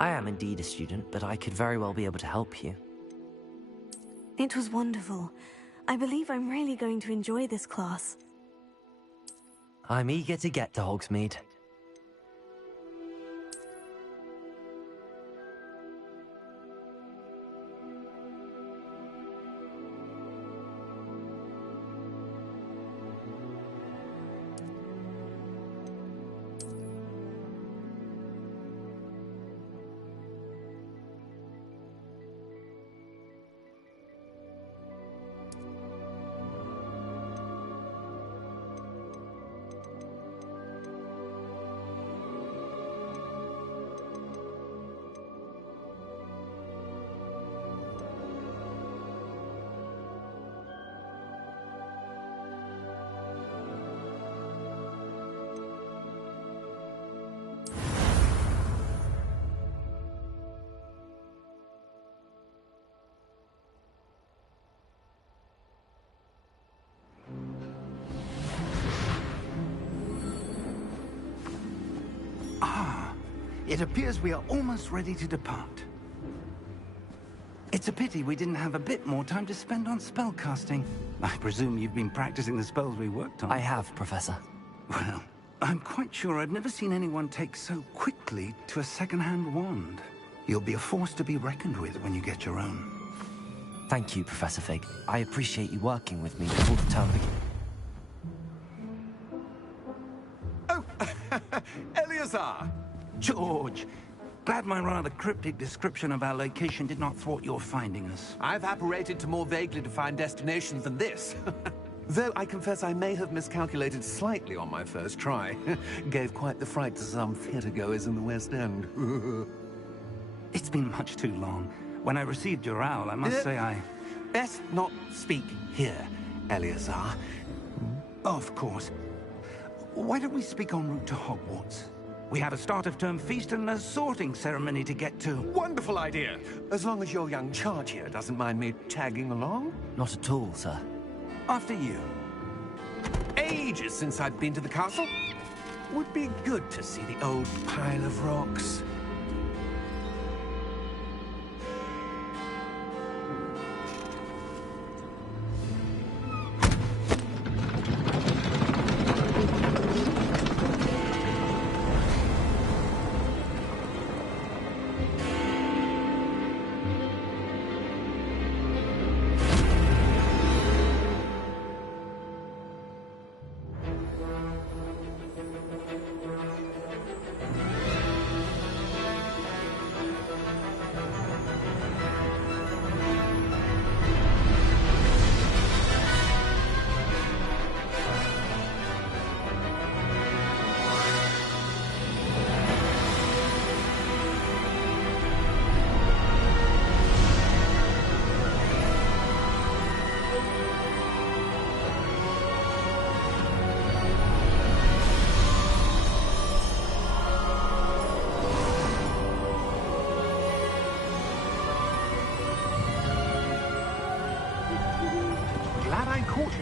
I am indeed a student, but I could very well be able to help you. It was wonderful. I believe I'm really going to enjoy this class. I'm eager to get to Hogsmeade. It appears we are almost ready to depart. It's a pity we didn't have a bit more time to spend on spellcasting. I presume you've been practicing the spells we worked on. I have, Professor. Well, I'm quite sure I've never seen anyone take so quickly to a second-hand wand. You'll be a force to be reckoned with when you get your own. Thank you, Professor Fig. I appreciate you working with me before the term begins. Oh, Eleazar! George, glad my rather cryptic description of our location did not thwart your finding us. I've apparated to more vaguely defined destinations than this. Though I confess I may have miscalculated slightly on my first try. Gave quite the fright to some theatergoers in the West End. It's been much too long. When I received your owl, I must say I... Best not speak here, Eleazar. Of course. Why don't we speak en route to Hogwarts? We have a start-of-term feast and a sorting ceremony to get to. Wonderful idea! As long as your young charge here doesn't mind me tagging along. Not at all, sir. After you. Ages since I've been to the castle. Would be good to see the old pile of rocks.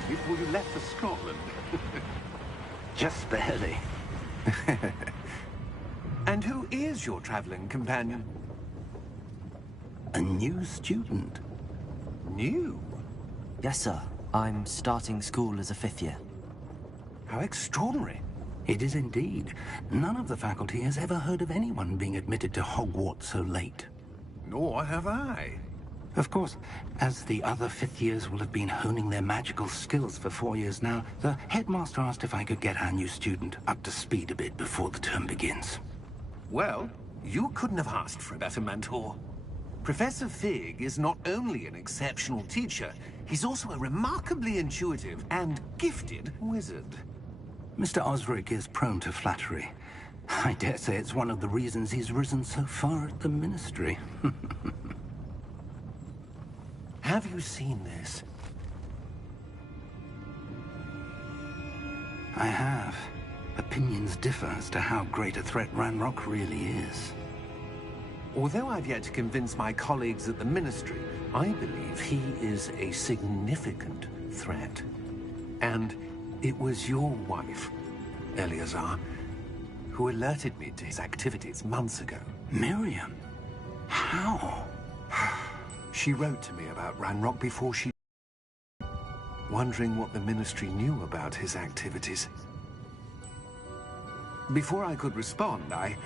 Before you left for Scotland. Just barely. And who is your traveling companion? A new student. New? Yes, sir. I'm starting school as a 5th year. How extraordinary. It is indeed. None of the faculty has ever heard of anyone being admitted to Hogwarts so late. Nor have I. Of course, as the other 5th years will have been honing their magical skills for 4 years now, the headmaster asked if I could get our new student up to speed a bit before the term begins. Well, you couldn't have asked for a better mentor. Professor Fig is not only an exceptional teacher, he's also a remarkably intuitive and gifted wizard. Mr. Osric is prone to flattery. I dare say it's one of the reasons he's risen so far at the Ministry. Have you seen this? I have. Opinions differ as to how great a threat Ranrock really is. Although I've yet to convince my colleagues at the Ministry, I believe he is a significant threat. And it was your wife, Eleazar, who alerted me to his activities months ago. Miriam? How? She wrote to me about Ranrock before she... wondering what the Ministry knew about his activities. Before I could respond, I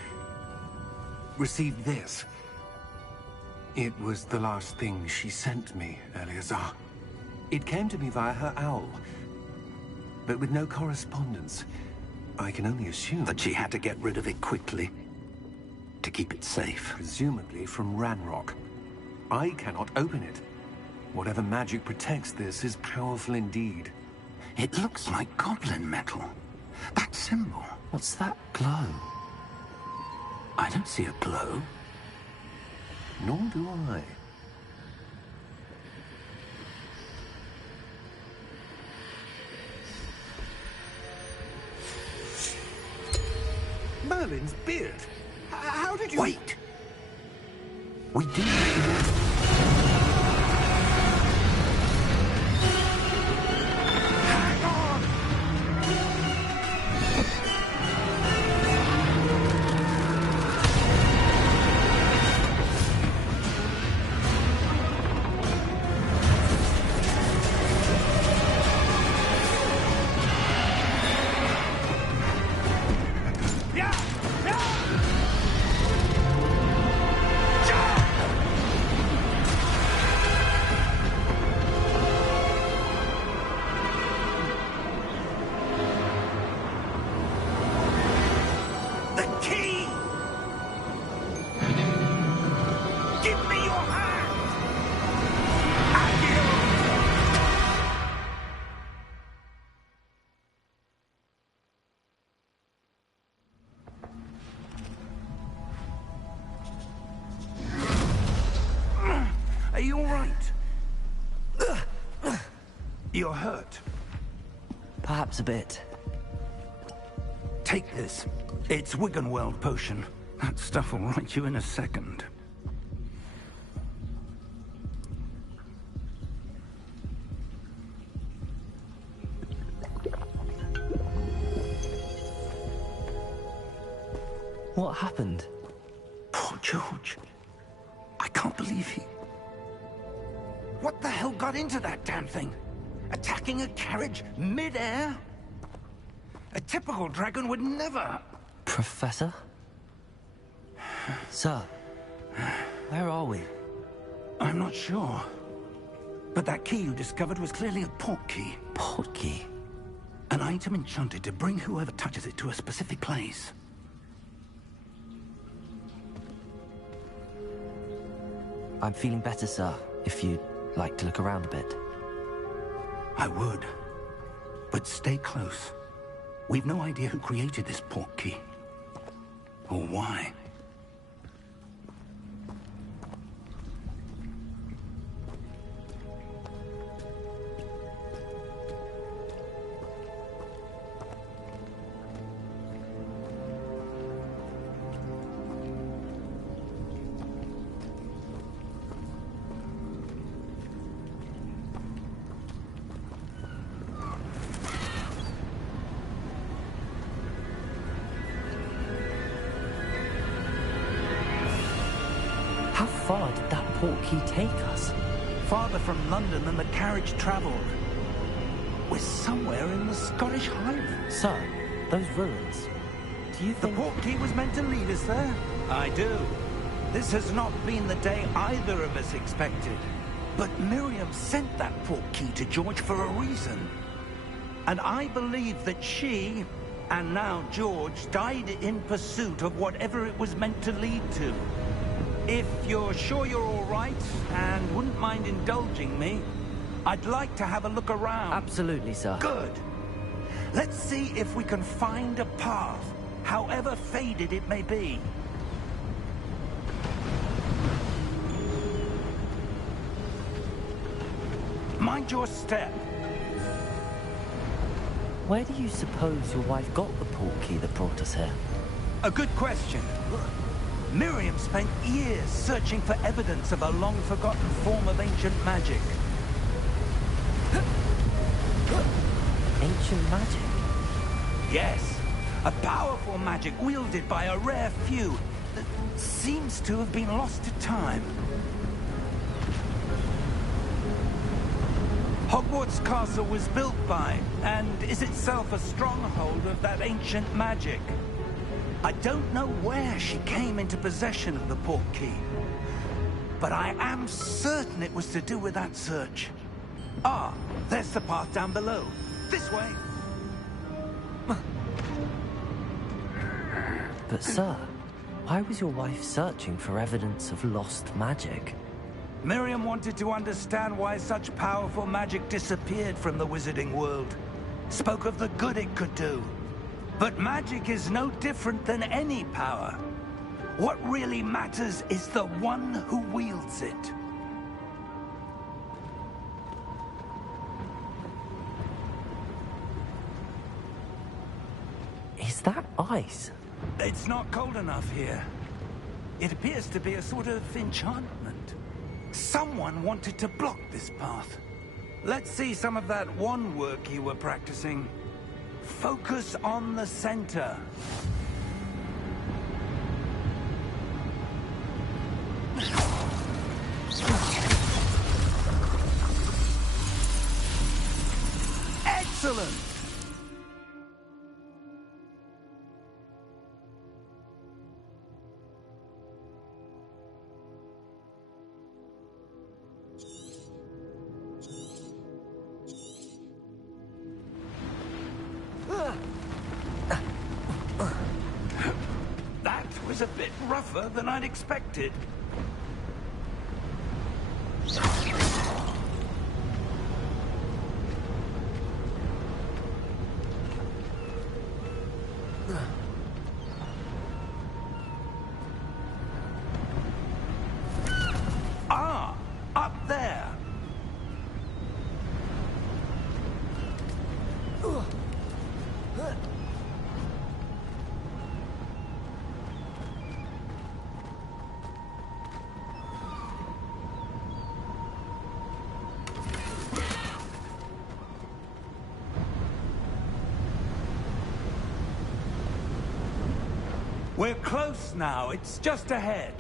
received this. It was the last thing she sent me, Eleazar. It came to me via her owl, but with no correspondence. I can only assume That she had to get rid of it quickly to keep it safe. presumably from Ranrock. I cannot open it. Whatever magic protects this is powerful indeed. It looks like goblin metal. That symbol. What's that glow? I don't see a glow. Nor do I. Merlin's beard. How did you... Wait! We do... Hang on! The key! Give me your hand! Are you all right? You're hurt. Perhaps a bit. Take this. It's Wiggenweld potion. That stuff will right you in a second. What happened? Poor George. I can't believe he... What the hell got into that damn thing? Attacking a carriage mid-air? A typical dragon would never... Professor? Sir, where are we? I'm not sure. But that key you discovered was clearly a port key. Port key? An item enchanted to bring whoever touches it to a specific place. I'm feeling better, sir, if you'd like to look around a bit. I would. But stay close. We've no idea who created this port key. Or why. How far did that port key take us? Farther from London than the carriage traveled. We're somewhere in the Scottish Highlands. Sir, those ruins. Do you The think... port key was meant to lead us there? I do. This has not been the day either of us expected. But Miriam sent that port key to George for a reason. And I believe that she, and now George, died in pursuit of whatever it was meant to lead to. If you're sure you're all right, and wouldn't mind indulging me, I'd like to have a look around. Absolutely, sir. Good. Let's see if we can find a path, however faded it may be. Mind your step. Where do you suppose your wife got the port key that brought us here? A good question. Miriam spent years searching for evidence of a long-forgotten form of ancient magic. Ancient magic? Yes, a powerful magic wielded by a rare few. seems to have been lost to time. Hogwarts Castle was built by, and is itself a stronghold of that ancient magic. I don't know where she came into possession of the portkey, but I am certain it was to do with that search. Ah, there's the path down below. This way. But sir, why was your wife searching for evidence of lost magic? Miriam wanted to understand why such powerful magic disappeared from the wizarding world. Spoke of the good it could do. But magic is no different than any power. What really matters is the one who wields it. Is that ice? It's not cold enough here. It appears to be a sort of enchantment. Someone wanted to block this path. Let's see some of that wand work you were practicing. Focus on the center. Excellent! That was a bit rougher than I'd expected. Ah, up there. We're close now. It's just ahead.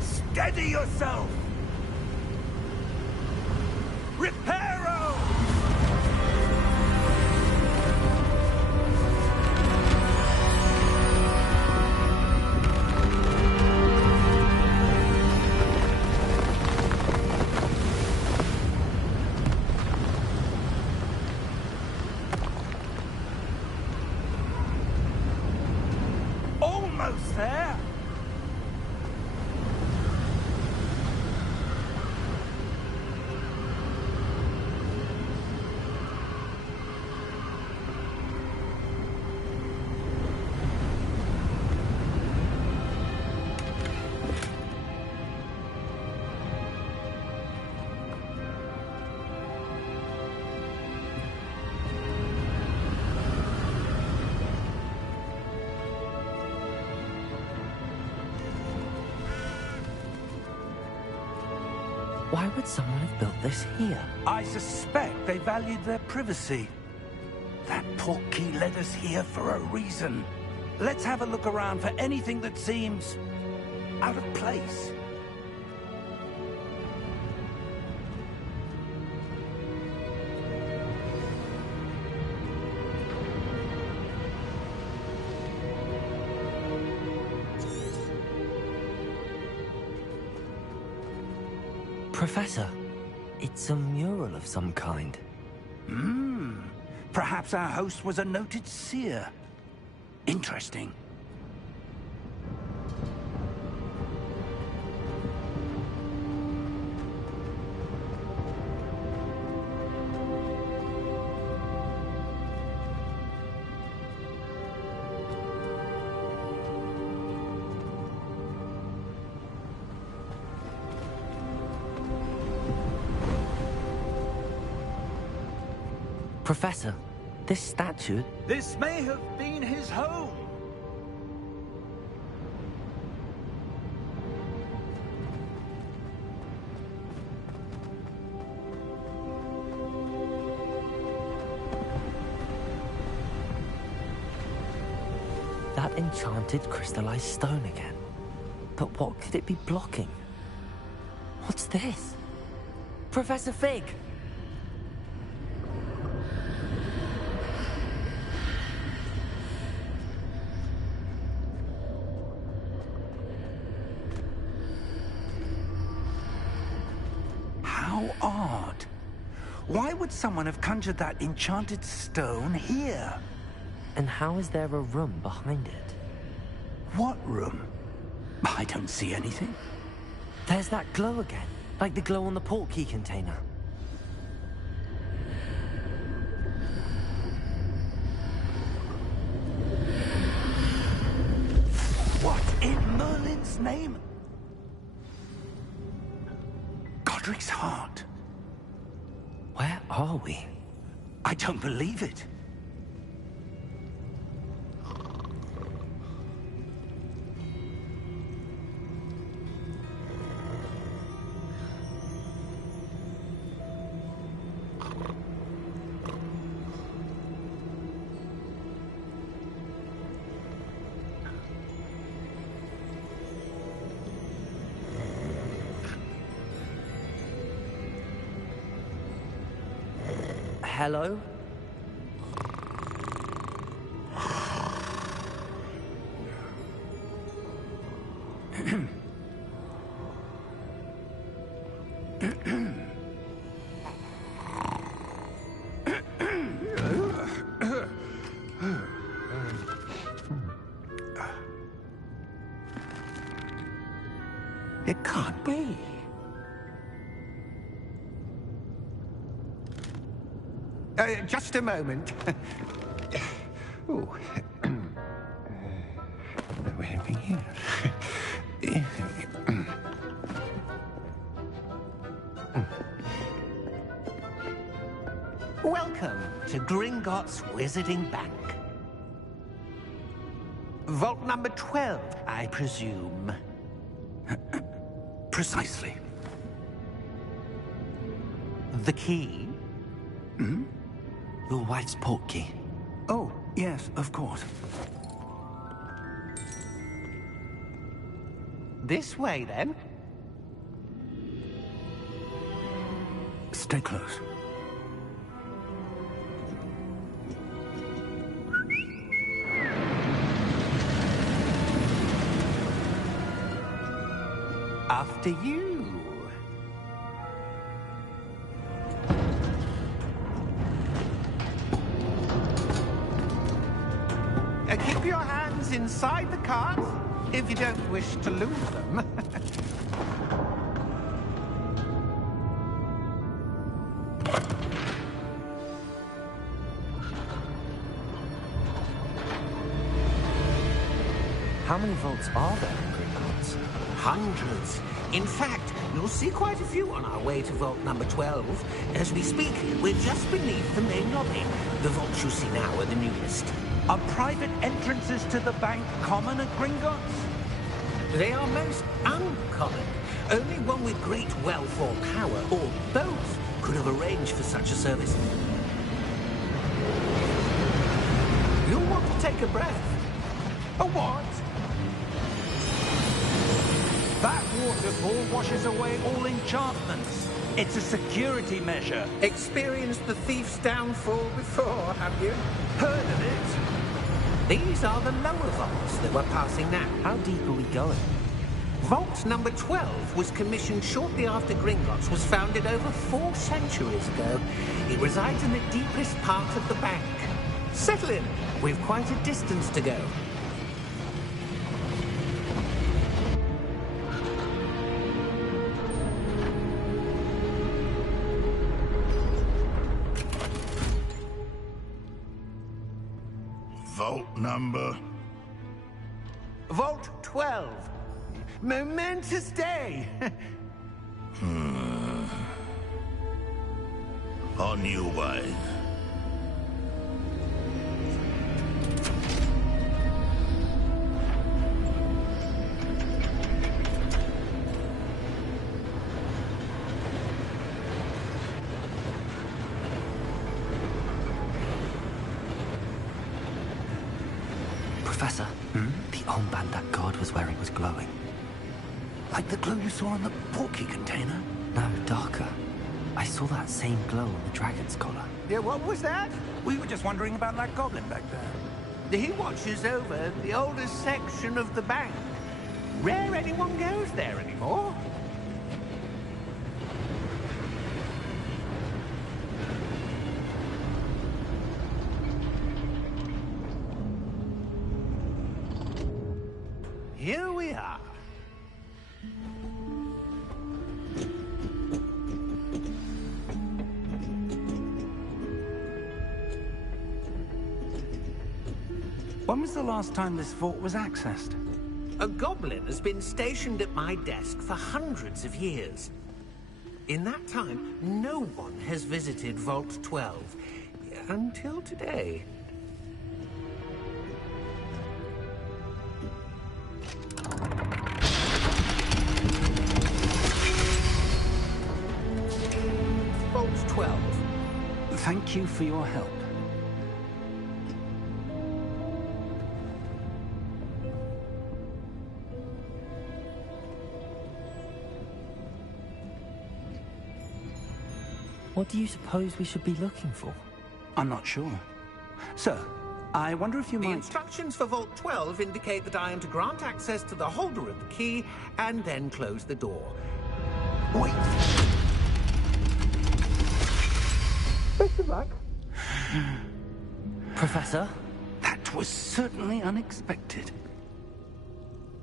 Steady yourself! Reparo! Almost there! Why would someone have built this here? I suspect they valued their privacy. That portkey led us here for a reason. Let's have a look around for anything that seems out of place. Professor, it's a mural of some kind. Perhaps our host was a noted seer. Interesting. Professor, this statue... This may have been his home. that enchanted crystallized stone again. But what could it be blocking? What's this? Professor Fig! How odd. Why would someone have conjured that enchanted stone here? And how is there a room behind it? What room? I don't see anything. There's that glow again, like the glow on the portkey container. What in Merlin's name? Godric's heart. Where are we? I don't believe it. Hello? It can't be. Just a moment. Oh. Anything here? Welcome to Gringotts Wizarding Bank. Vault number 12, I presume. Precisely. The key? Hmm? Your wife's portkey. Oh, yes, of course. This way, then. Stay close. After you. Keep your hands inside the cart if you don't wish to lose them. How many vaults are there in Gringotts? Hundreds. In fact, you'll see quite a few on our way to vault number 12. As we speak, we're just beneath the main lobby. The vaults you see now are the newest. Are private entrances to the bank common at Gringotts? They are most uncommon. Only one with great wealth or power, or both, could have arranged for such a service. You'll want to take a breath. A what? That waterfall washes away all enchantments. It's a security measure. Experienced the thief's downfall before, have you? Heard of it? These are the lower vaults that we're passing now. How deep are we going? Vault number 12 was commissioned shortly after Gringotts was founded over 4 centuries ago. It resides in the deepest part of the bank. Settle in. We've quite a distance to go. Vault number? Vault 12. Momentous day. On your way. Professor, the armband that guard was wearing was glowing. Like the glow you saw on the porky container? No, darker. I saw that same glow on the dragon's collar. Yeah, what was that? We were just wondering about that goblin back there. He watches over the oldest section of the bank. Rare anyone goes there anymore. Here we are. When was the last time this vault was accessed? A goblin has been stationed at my desk for hundreds of years. In that time, no one has visited Vault 12. Until today. Vault 12. Thank you for your help. What do you suppose we should be looking for? I'm not sure. Sir, I wonder if you The might... instructions for Vault 12 indicate that I am to grant access to the holder of the key and then close the door. Wait! Best of luck. Professor? That was certainly unexpected.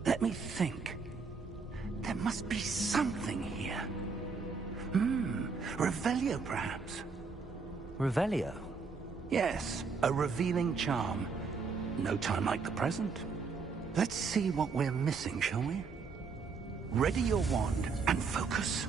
Let me think. There must be something here. Revelio, perhaps? Revelio? Yes, a revealing charm. No time like the present. Let's see what we're missing, shall we? Ready your wand and focus.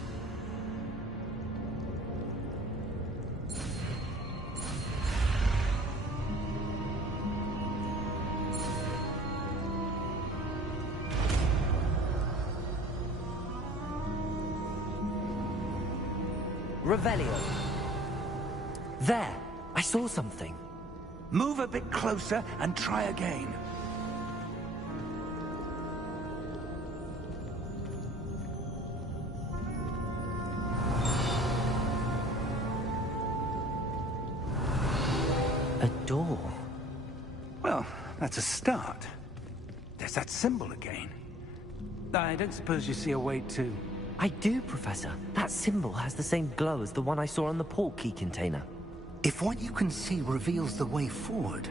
Revelio. There! I saw something. Move a bit closer and try again. A door. Well, that's a start. There's that symbol again. I don't suppose you see a way to... I do, Professor. That symbol has the same glow as the one I saw on the port key container. If what you can see reveals the way forward,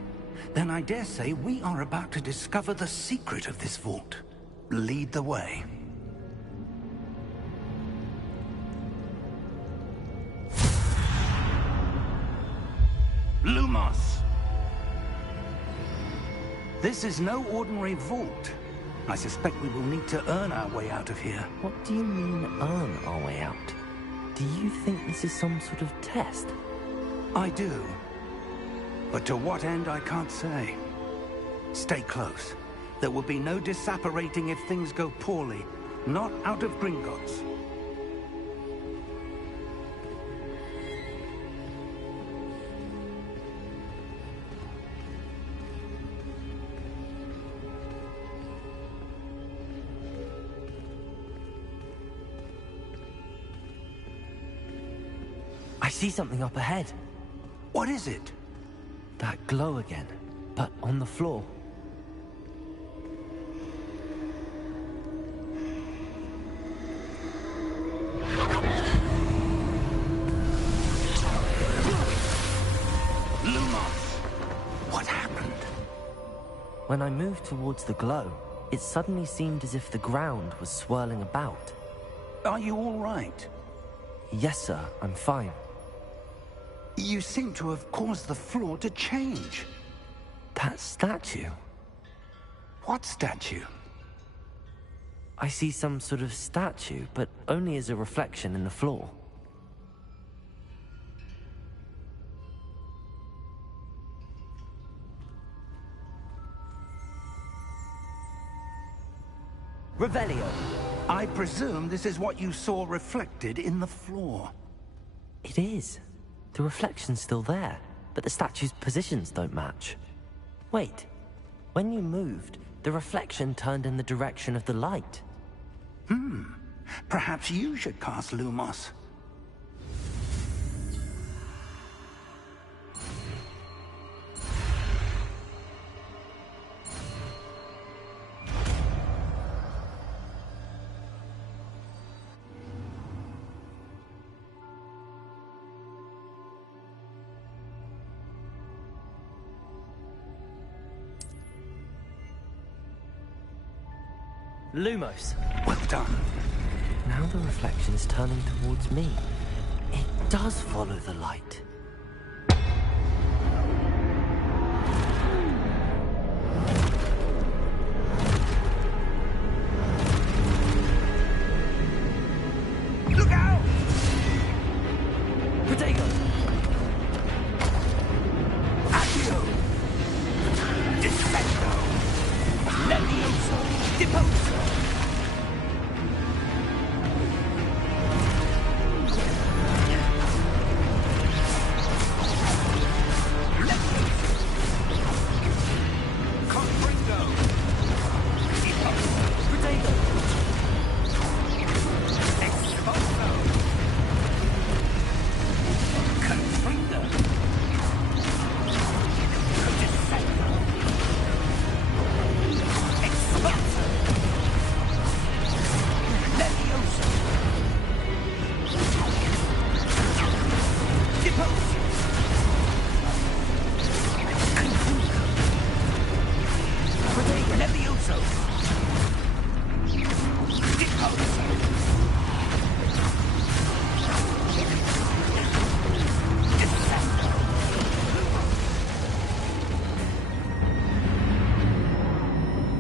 then I dare say we are about to discover the secret of this vault. Lead the way. Lumos! This is no ordinary vault. I suspect we will need to earn our way out of here. What do you mean, earn our way out? Do you think this is some sort of test? I do. But to what end, I can't say. Stay close. There will be no disapparating if things go poorly. Not out of Gringotts. I see something up ahead. What is it? That glow again, but on the floor. Lumos! What happened? When I moved towards the glow, it suddenly seemed as if the ground was swirling about. Are you all right? Yes, sir, I'm fine. You seem to have caused the floor to change. That statue? What statue? I see some sort of statue, but only as a reflection in the floor. Revelio. I presume this is what you saw reflected in the floor. It is. The reflection's still there, but the statue's positions don't match. Wait, When you moved, the reflection turned in the direction of the light. Perhaps you should cast Lumos. Lumos. Well done. Now the reflection is turning towards me. It does follow the light. Look out! Protego! Accio! Descendo! Levioso! Deposo!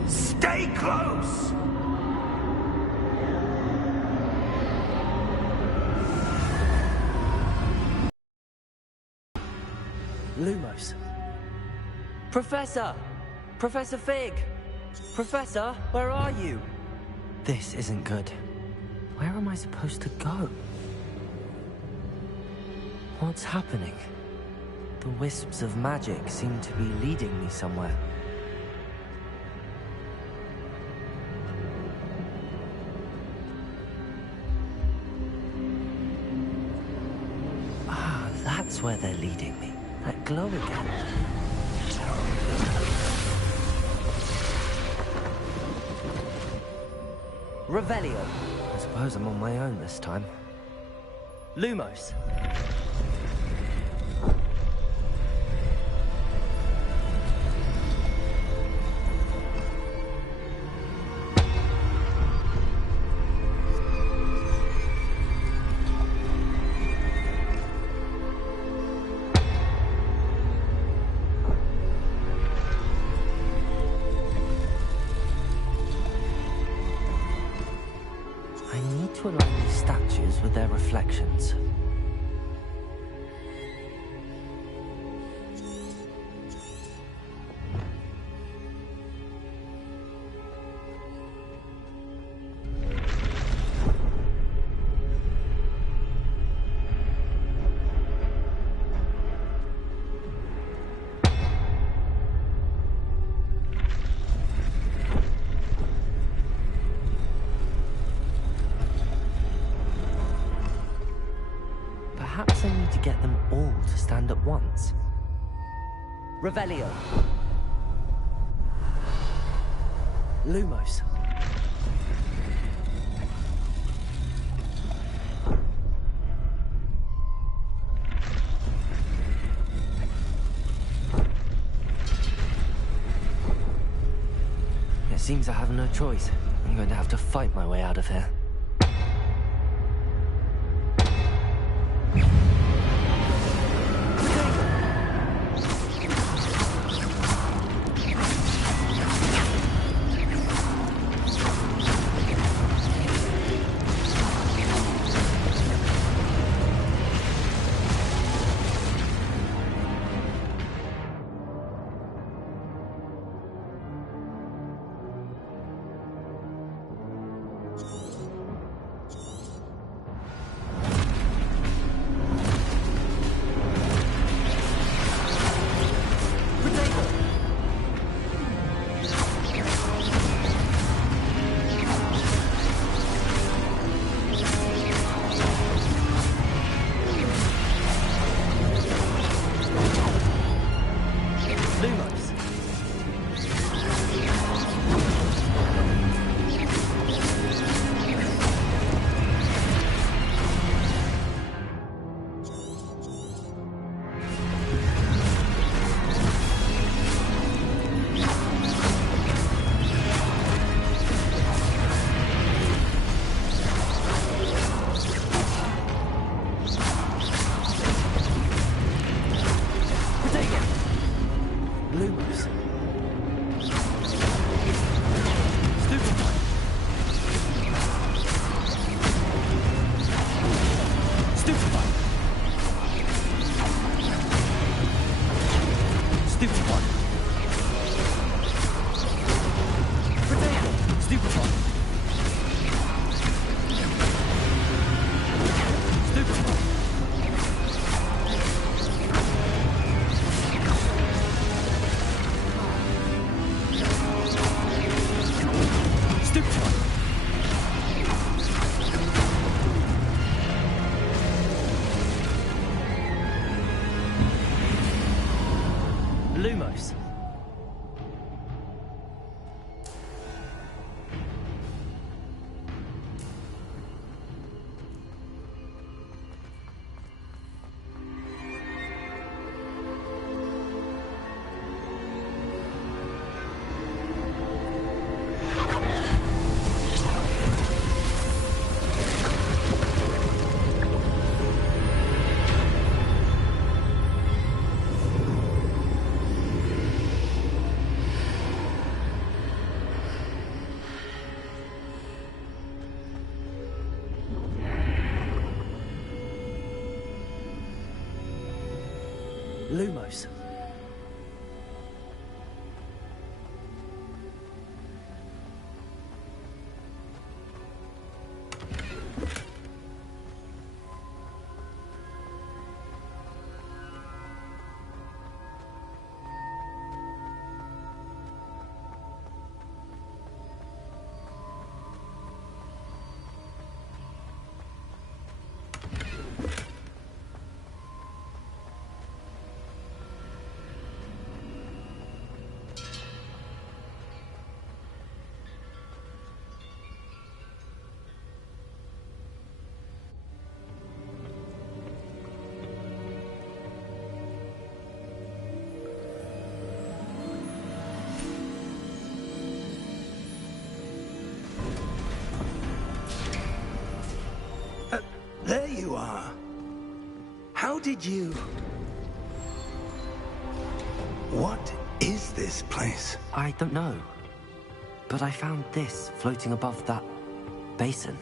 Stay close! Lumos. Professor! Professor Fig! Professor, where are you? This isn't good. Where am I supposed to go? What's happening? The wisps of magic seem to be leading me somewhere. Ah, that's where they're leading me. That glow again. Revelio. I suppose I'm on my own this time. Lumos. To align these statues with their reflections. Perhaps I need to get them all to stand at once. Revelio. Lumos. It seems I have no choice. I'm going to have to fight my way out of here. Lumos. There you are. How did you... What is this place? I don't know. But I found this floating above that basin.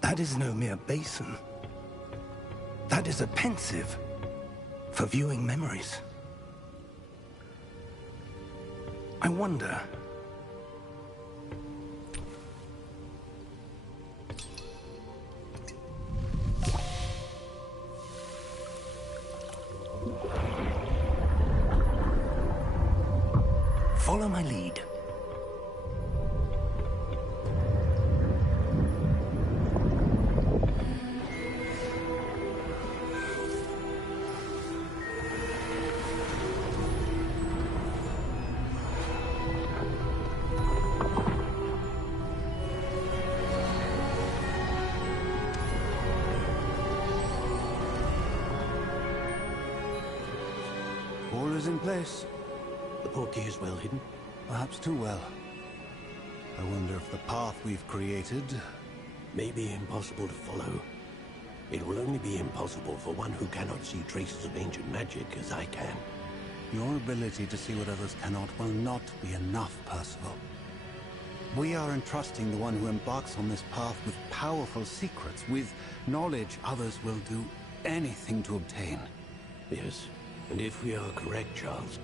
That is no mere basin. That is a pensive for viewing memories. I wonder... Follow my lead. All is in place. The portkey is well hidden. Perhaps too well. I wonder if the path we've created... May be impossible to follow. It will only be impossible for one who cannot see traces of ancient magic as I can. Your ability to see what others cannot will not be enough, Percival. We are entrusting the one who embarks on this path with powerful secrets, with knowledge others will do anything to obtain. Yes, and if we are correct, Charles,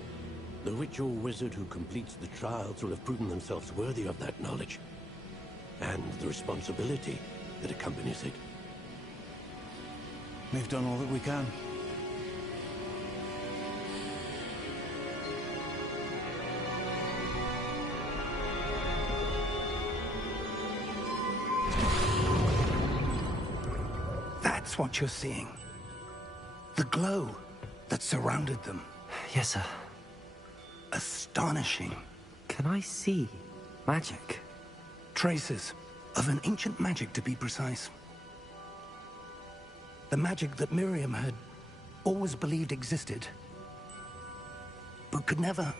the witch or wizard who completes the trials will have proven themselves worthy of that knowledge, and the responsibility that accompanies it. We've done all that we can. That's what you're seeing. The glow that surrounded them. Yes, sir. Astonishing. Can I see magic? Traces of an ancient magic, to be precise. The magic that Miriam had always believed existed, but could never.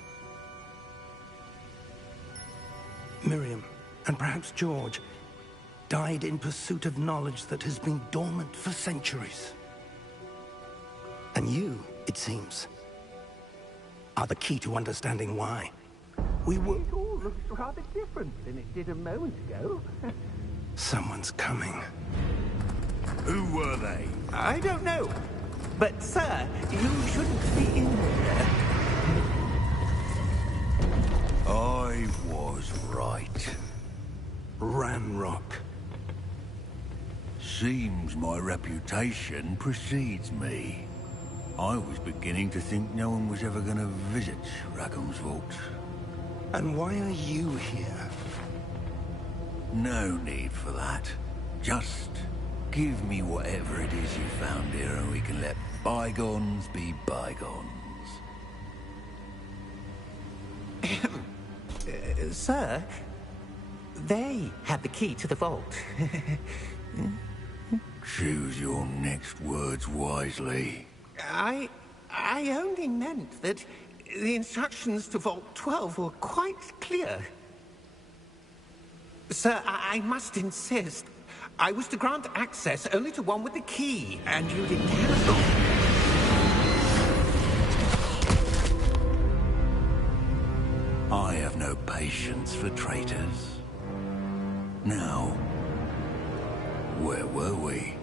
Miriam, and perhaps George, died in pursuit of knowledge that has been dormant for centuries. And you, it seems, are the key to understanding why. We were... It all looks rather different than it did a moment ago. Someone's coming. Who were they? I don't know. But, sir, you shouldn't be in here. I was right. Ramrock. Seems my reputation precedes me. I was beginning to think no one was ever going to visit Rackham's vault. And why are you here? No need for that. Just give me whatever it is you found here and we can let bygones be bygones. Sir, they had the key to the vault. Choose your next words wisely. I only meant that the instructions to Vault 12 were quite clear. Sir, I must insist. I was to grant access only to one with the key, and you didn't cancel. I have no patience for traitors. Now, where were we?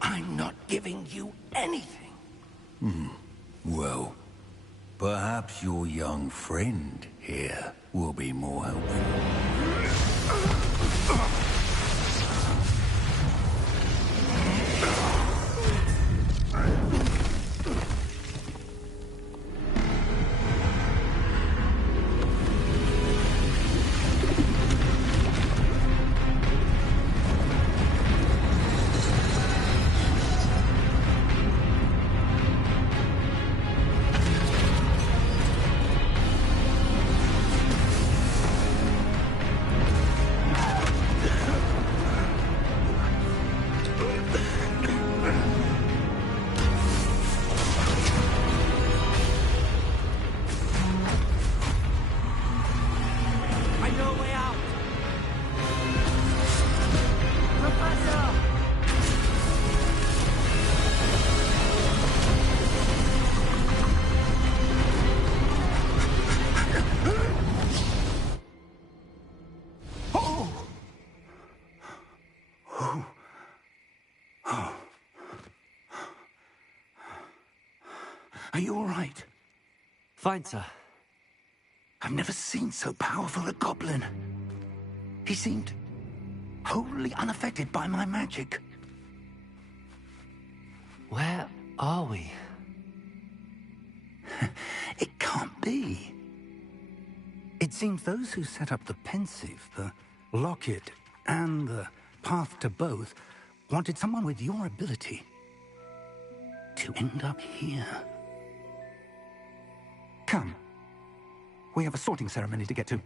I'm not giving you anything. Well, perhaps your young friend here will be more helpful. Are you all right? Fine, sir. I've never seen so powerful a goblin. He seemed wholly unaffected by my magic. Where are we? It can't be. It seems those who set up the pensive, the locket, and the path to both wanted someone with your ability to end up here. Come. We have a sorting ceremony to get to.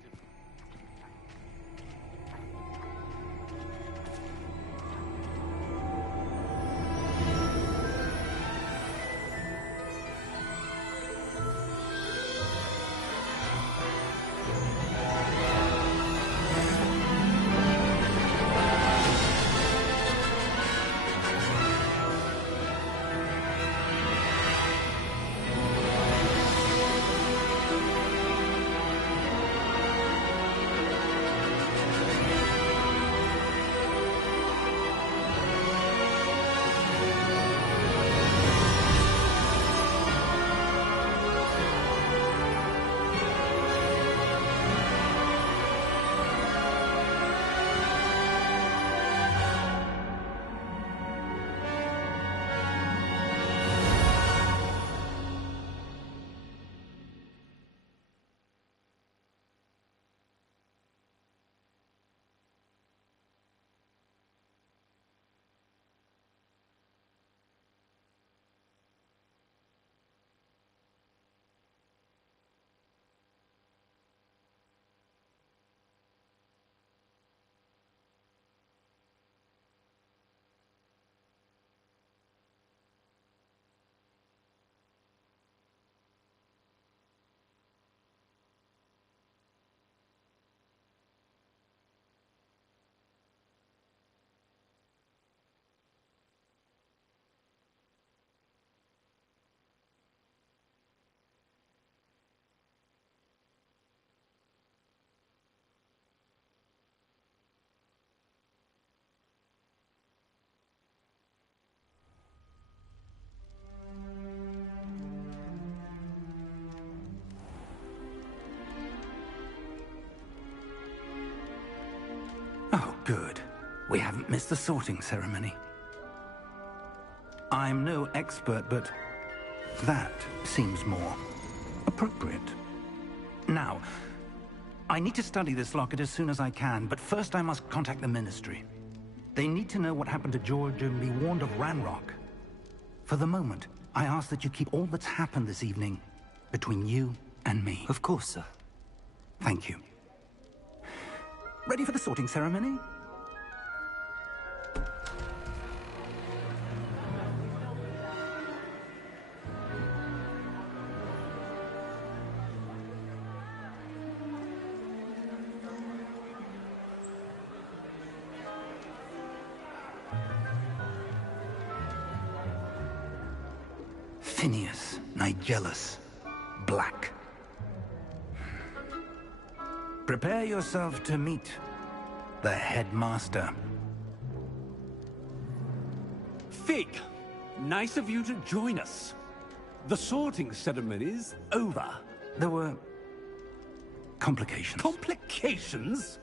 Oh, good. We haven't missed the sorting ceremony. I'm no expert, but that seems more appropriate. Now, I need to study this locket as soon as I can, but first I must contact the Ministry. They need to know what happened to George and be warned of Ranrock. For the moment, I ask that you keep all that's happened this evening between you and me. Of course, sir. Thank you. Ready for the sorting ceremony? Phineas, Nigellus, Black. Prepare yourself to meet the headmaster. Fig, nice of you to join us. The sorting ceremony's over. There were complications. Complications?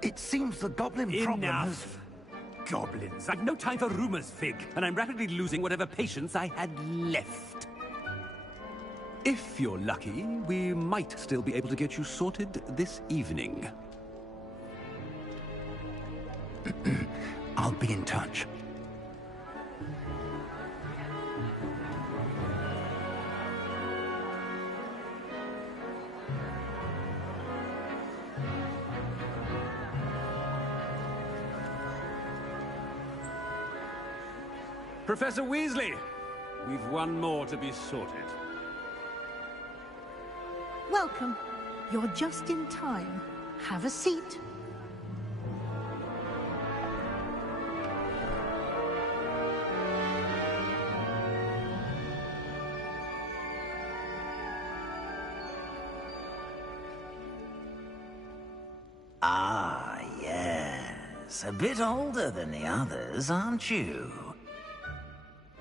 It seems the goblin problem has... Enough! Goblins. I've no time for rumors, Fig, and I'm rapidly losing whatever patience I had left. If you're lucky, we might still be able to get you sorted this evening. I'll be in touch. Professor Weasley, we've one more to be sorted. Welcome. You're just in time. Have a seat. Ah, yes. A bit older than the others, aren't you?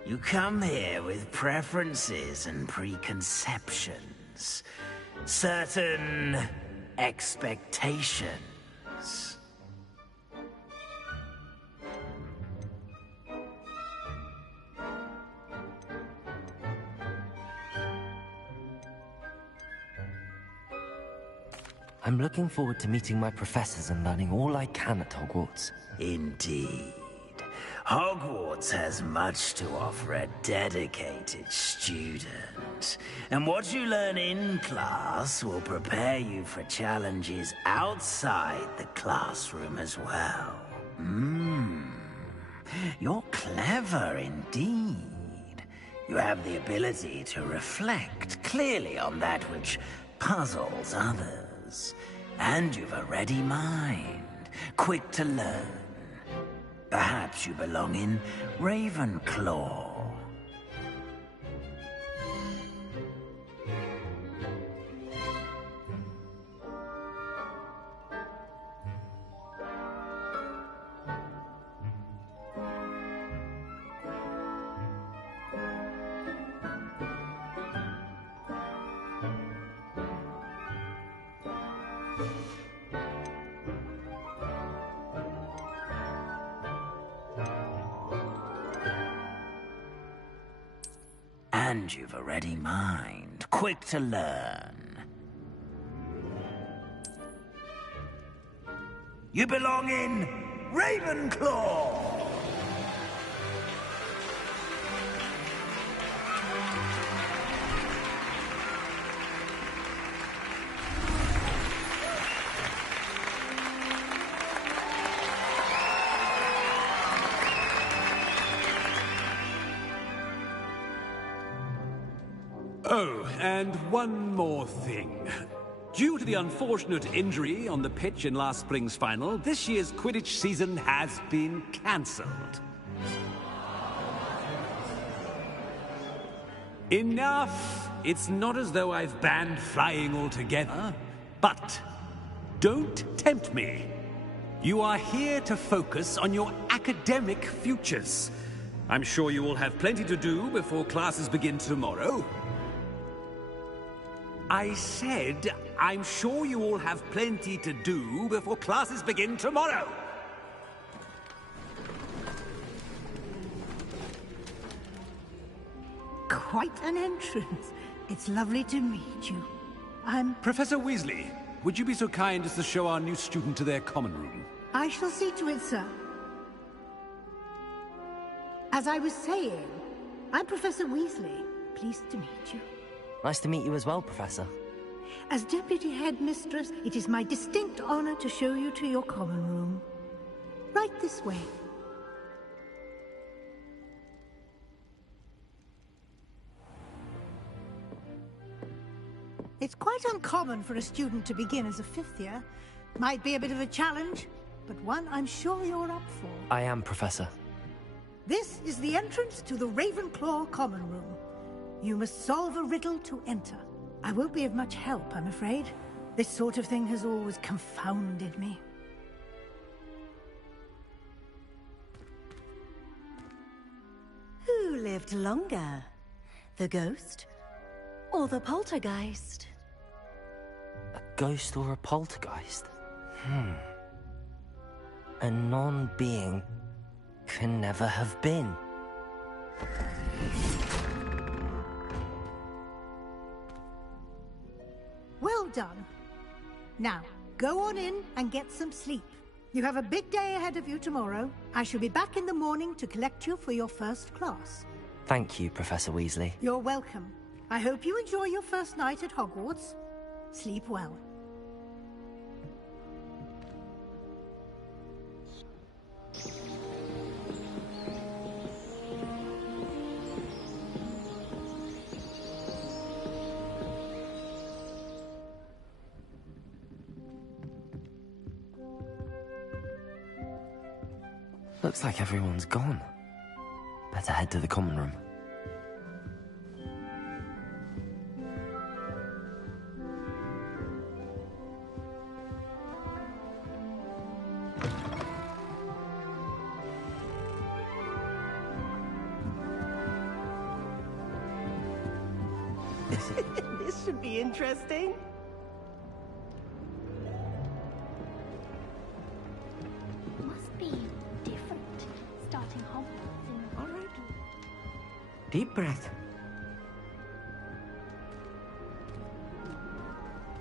You come here with preferences and preconceptions. Certain expectations. I'm looking forward to meeting my professors and learning all I can at Hogwarts. Indeed. Hogwarts has much to offer a dedicated student. And what you learn in class will prepare you for challenges outside the classroom as well. You're clever indeed. You have the ability to reflect clearly on that which puzzles others. And you've a ready mind, quick to learn. Perhaps you belong in Ravenclaw. And you've a ready mind, quick to learn. You belong in Ravenclaw! Oh, and one more thing. Due to the unfortunate injury on the pitch in last spring's final, this year's Quidditch season has been cancelled. Enough! It's not as though I've banned flying altogether. But don't tempt me. You are here to focus on your academic futures. I'm sure you will have plenty to do before classes begin tomorrow. I said, I'm sure you all have plenty to do before classes begin tomorrow. Quite an entrance. It's lovely to meet you. Professor Weasley, would you be so kind as to show our new student to their common room? I shall see to it, sir. As I was saying, I'm Professor Weasley. Pleased to meet you. Nice to meet you as well, Professor. As Deputy Headmistress, it is my distinct honor to show you to your common room. Right this way. It's quite uncommon for a student to begin as a fifth year. Might be a bit of a challenge, but one I'm sure you're up for. I am, Professor. This is the entrance to the Ravenclaw common room. You must solve a riddle to enter. I won't be of much help, I'm afraid. This sort of thing has always confounded me. Who lived longer? The ghost? Or the poltergeist? A ghost or a poltergeist? A non-being can never have been. Well done. Now, go on in and get some sleep. You have a big day ahead of you tomorrow. I shall be back in the morning to collect you for your first class. Thank you, Professor Weasley. You're welcome. I hope you enjoy your first night at Hogwarts. Sleep well. Looks like everyone's gone. Better head to the common room. This should be interesting. Must be different starting Hogwarts in... All right. Deep breath.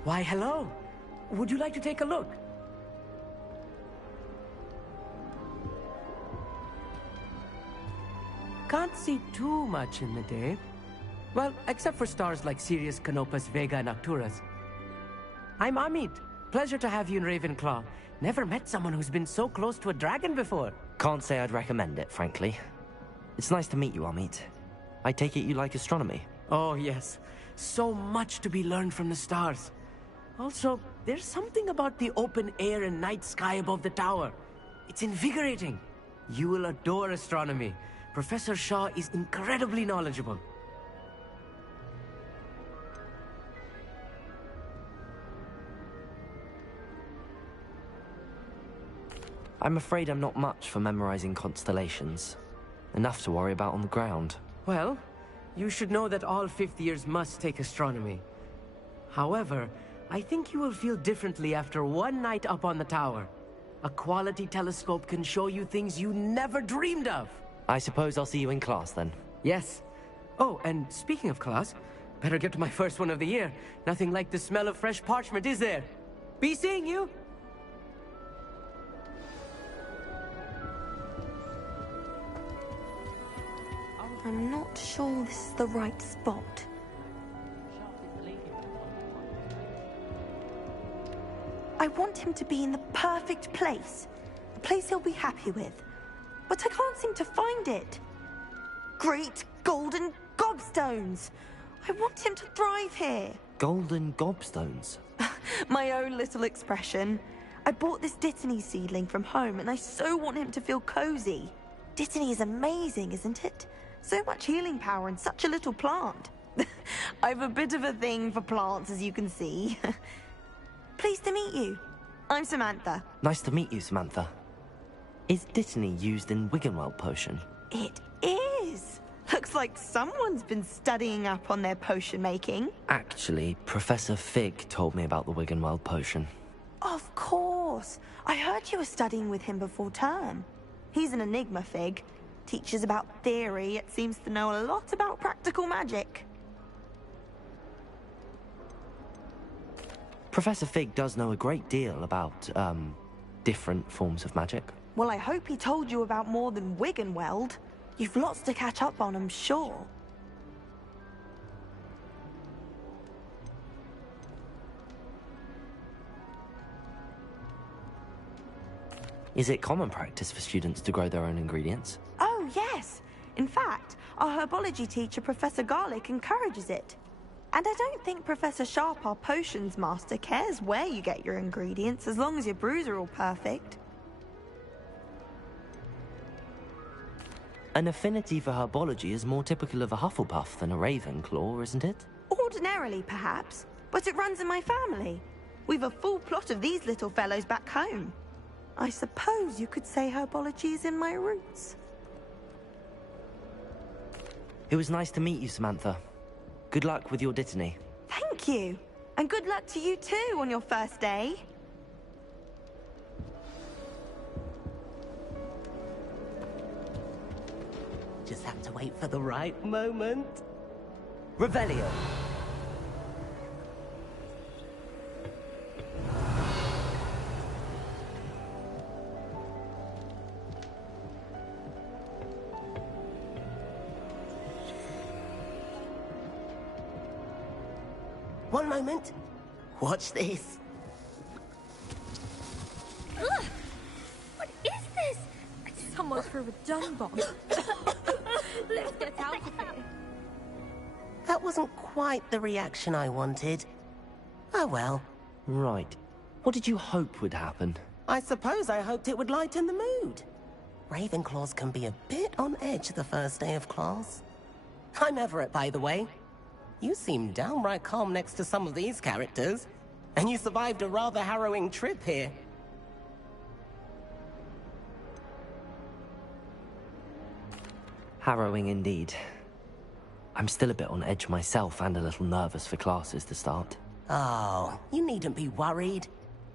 Why, hello. Would you like to take a look? Can't see too much in the day. Well, except for stars like Sirius, Canopus, Vega, and Arcturus. I'm Amit. Pleasure to have you in Ravenclaw. Never met someone who's been so close to a dragon before. Can't say I'd recommend it, frankly. It's nice to meet you, Amit. I take it you like astronomy? Oh, yes. So much to be learned from the stars. Also, there's something about the open air and night sky above the tower. It's invigorating. You will adore astronomy. Professor Shaw is incredibly knowledgeable. I'm afraid I'm not much for memorizing constellations. Enough to worry about on the ground. Well, you should know that all fifth years must take astronomy. However, I think you will feel differently after one night up on the tower. A quality telescope can show you things you never dreamed of. I suppose I'll see you in class then. Yes. Oh, and speaking of class, better get to my first one of the year. Nothing like the smell of fresh parchment, is there? Be seeing you! I'm not sure this is the right spot. I want him to be in the perfect place. A place he'll be happy with. But I can't seem to find it. Great golden gobstones! I want him to thrive here. Golden gobstones? My own little expression. I bought this Dittany seedling from home and I so want him to feel cozy. Dittany is amazing, isn't it? So much healing power in such a little plant. I've a bit of a thing for plants, as you can see. Pleased to meet you. I'm Samantha. Nice to meet you, Samantha. Is Dittany used in Wiggenweld potion? It is. Looks like someone's been studying up on their potion making. Actually, Professor Fig told me about the Wiggenweld potion. Of course. I heard you were studying with him before term. He's an enigma, Fig. Teaches about theory, yet seems to know a lot about practical magic. Professor Fig does know a great deal about, different forms of magic. Well, I hope he told you about more than Wiggenweld. You've lots to catch up on, I'm sure. Is it common practice for students to grow their own ingredients? Oh, yes. In fact, our herbology teacher, Professor Garlick, encourages it. And I don't think Professor Sharp, our potions master, cares where you get your ingredients, as long as your brews are all perfect. An affinity for herbology is more typical of a Hufflepuff than a Ravenclaw, isn't it? Ordinarily, perhaps, but it runs in my family. We've a full plot of these little fellows back home. I suppose you could say herbology is in my roots. It was nice to meet you, Samantha. Good luck with your dittany. Thank you. And good luck to you too on your first day. Just have to wait for the right moment. Revelio. One moment. Watch this. Ugh! What is this? Someone threw a dung bomb. Let's get out of here. That wasn't quite the reaction I wanted. Oh well. Right. What did you hope would happen? I suppose I hoped it would lighten the mood. Ravenclaws can be a bit on edge the first day of class. I'm Everett, by the way. You seem downright calm next to some of these characters. And you survived a rather harrowing trip here. Harrowing indeed. I'm still a bit on edge myself and a little nervous for classes to start. Oh, you needn't be worried.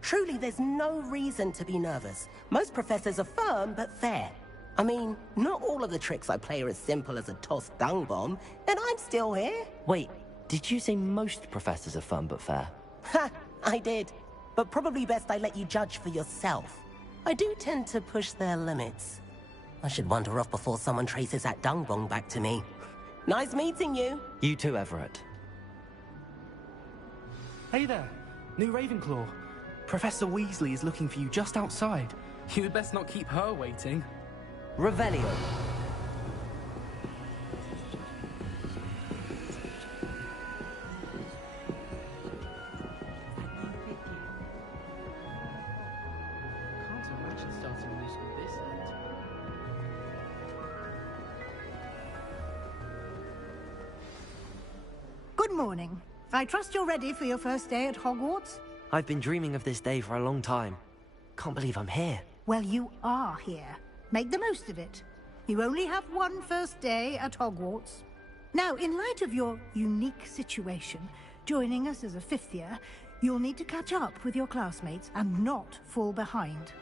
Truly, there's no reason to be nervous. Most professors are firm but fair. I mean, not all of the tricks I play are as simple as a tossed dung bomb, and I'm still here. Wait, did you say most professors are firm but fair? Ha, I did. But probably best I let you judge for yourself. I do tend to push their limits. I should wander off before someone traces that dung bomb back to me. Nice meeting you. You too, Everett. Hey there, new Ravenclaw. Professor Weasley is looking for you just outside. You'd best not keep her waiting. Revelio. Can't imagine starting a new school this late. Good morning. I trust you're ready for your first day at Hogwarts? I've been dreaming of this day for a long time. Can't believe I'm here. Well, you are here. Make the most of it. You only have one first day at Hogwarts. Now, in light of your unique situation, joining us as a fifth year, you'll need to catch up with your classmates and not fall behind.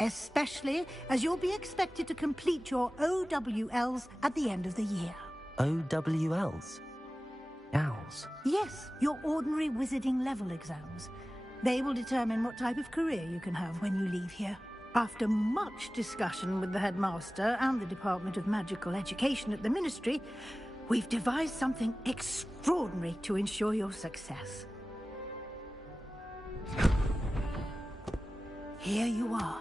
Especially as you'll be expected to complete your OWLs at the end of the year. OWLs? Owls? Yes, your ordinary wizarding level exams. They will determine what type of career you can have when you leave here. After much discussion with the headmaster and the Department of Magical Education at the Ministry, we've devised something extraordinary to ensure your success. Here you are.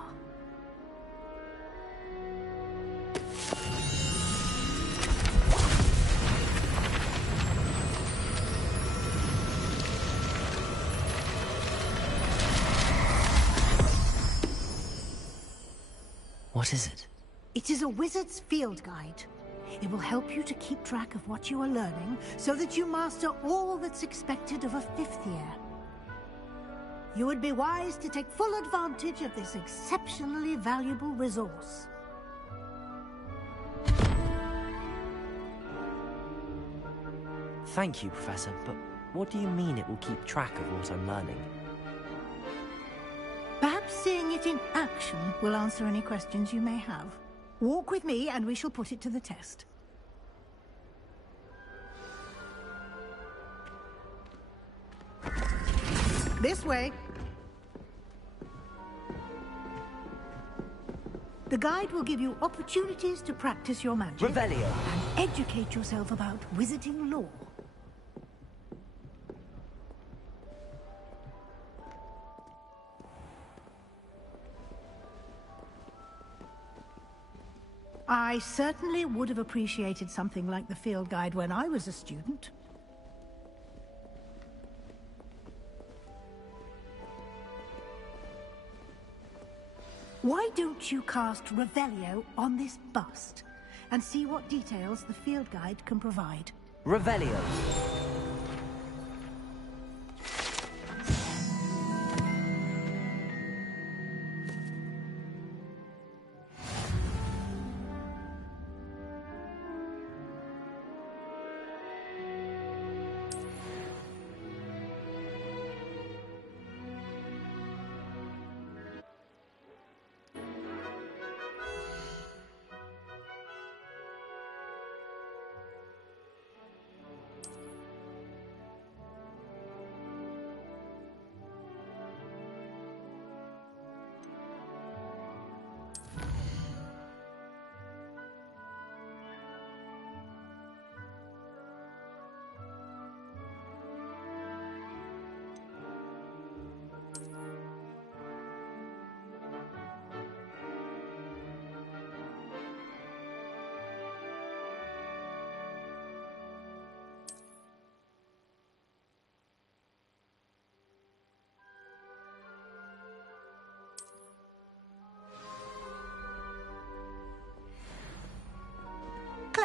What is it? It is a wizard's field guide. It will help you to keep track of what you are learning so that you master all that's expected of a fifth year. You would be wise to take full advantage of this exceptionally valuable resource. Thank you, Professor, but what do you mean it will keep track of what I'm learning? Perhaps seeing it in action will answer any questions you may have. Walk with me and we shall put it to the test. This way. The guide will give you opportunities to practice your magic. Revelio. And educate yourself about wizarding lore. I certainly would have appreciated something like the field guide when I was a student. Why don't you cast Revelio on this bust and see what details the field guide can provide? Revelio.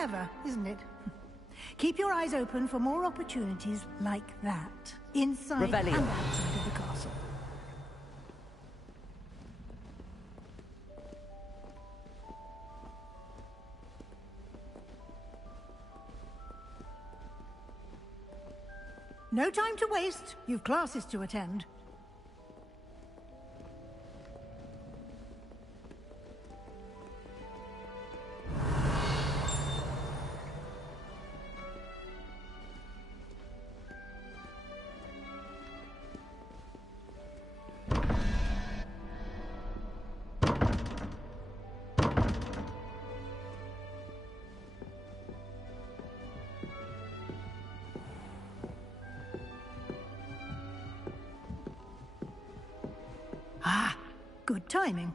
Clever, isn't it? Keep your eyes open for more opportunities like that, inside Revelio. and outside of the castle. No time to waste. You've classes to attend. Ah, good timing.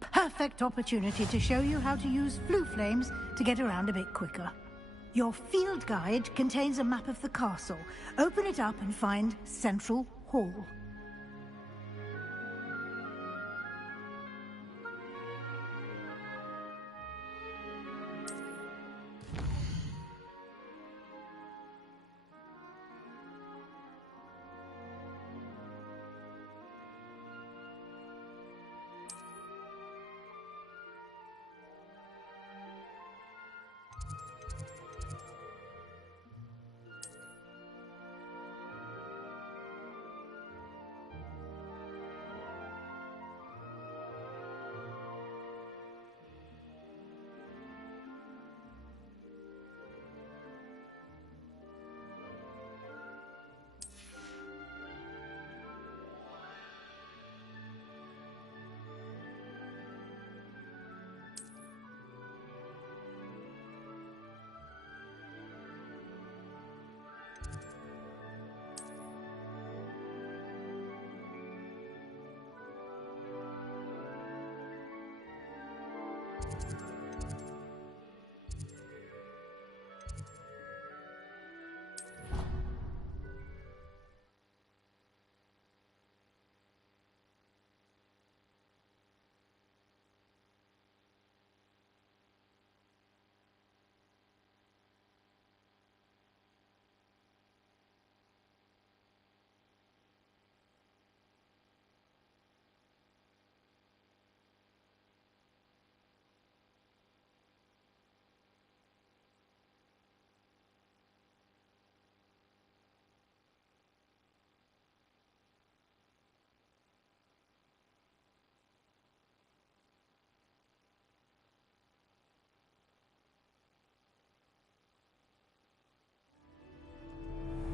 Perfect opportunity to show you how to use flue flames to get around a bit quicker. Your field guide contains a map of the castle. Open it up and find Central Hall.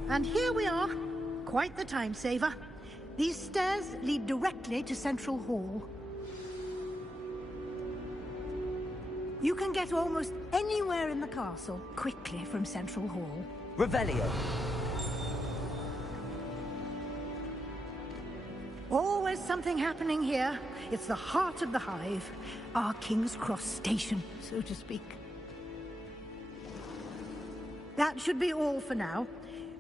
And here we are. Quite the time saver. These stairs lead directly to Central Hall. You can get almost anywhere in the castle quickly from Central Hall. Revelio. Always something happening here. It's the heart of the hive. Our King's Cross station, so to speak. That should be all for now.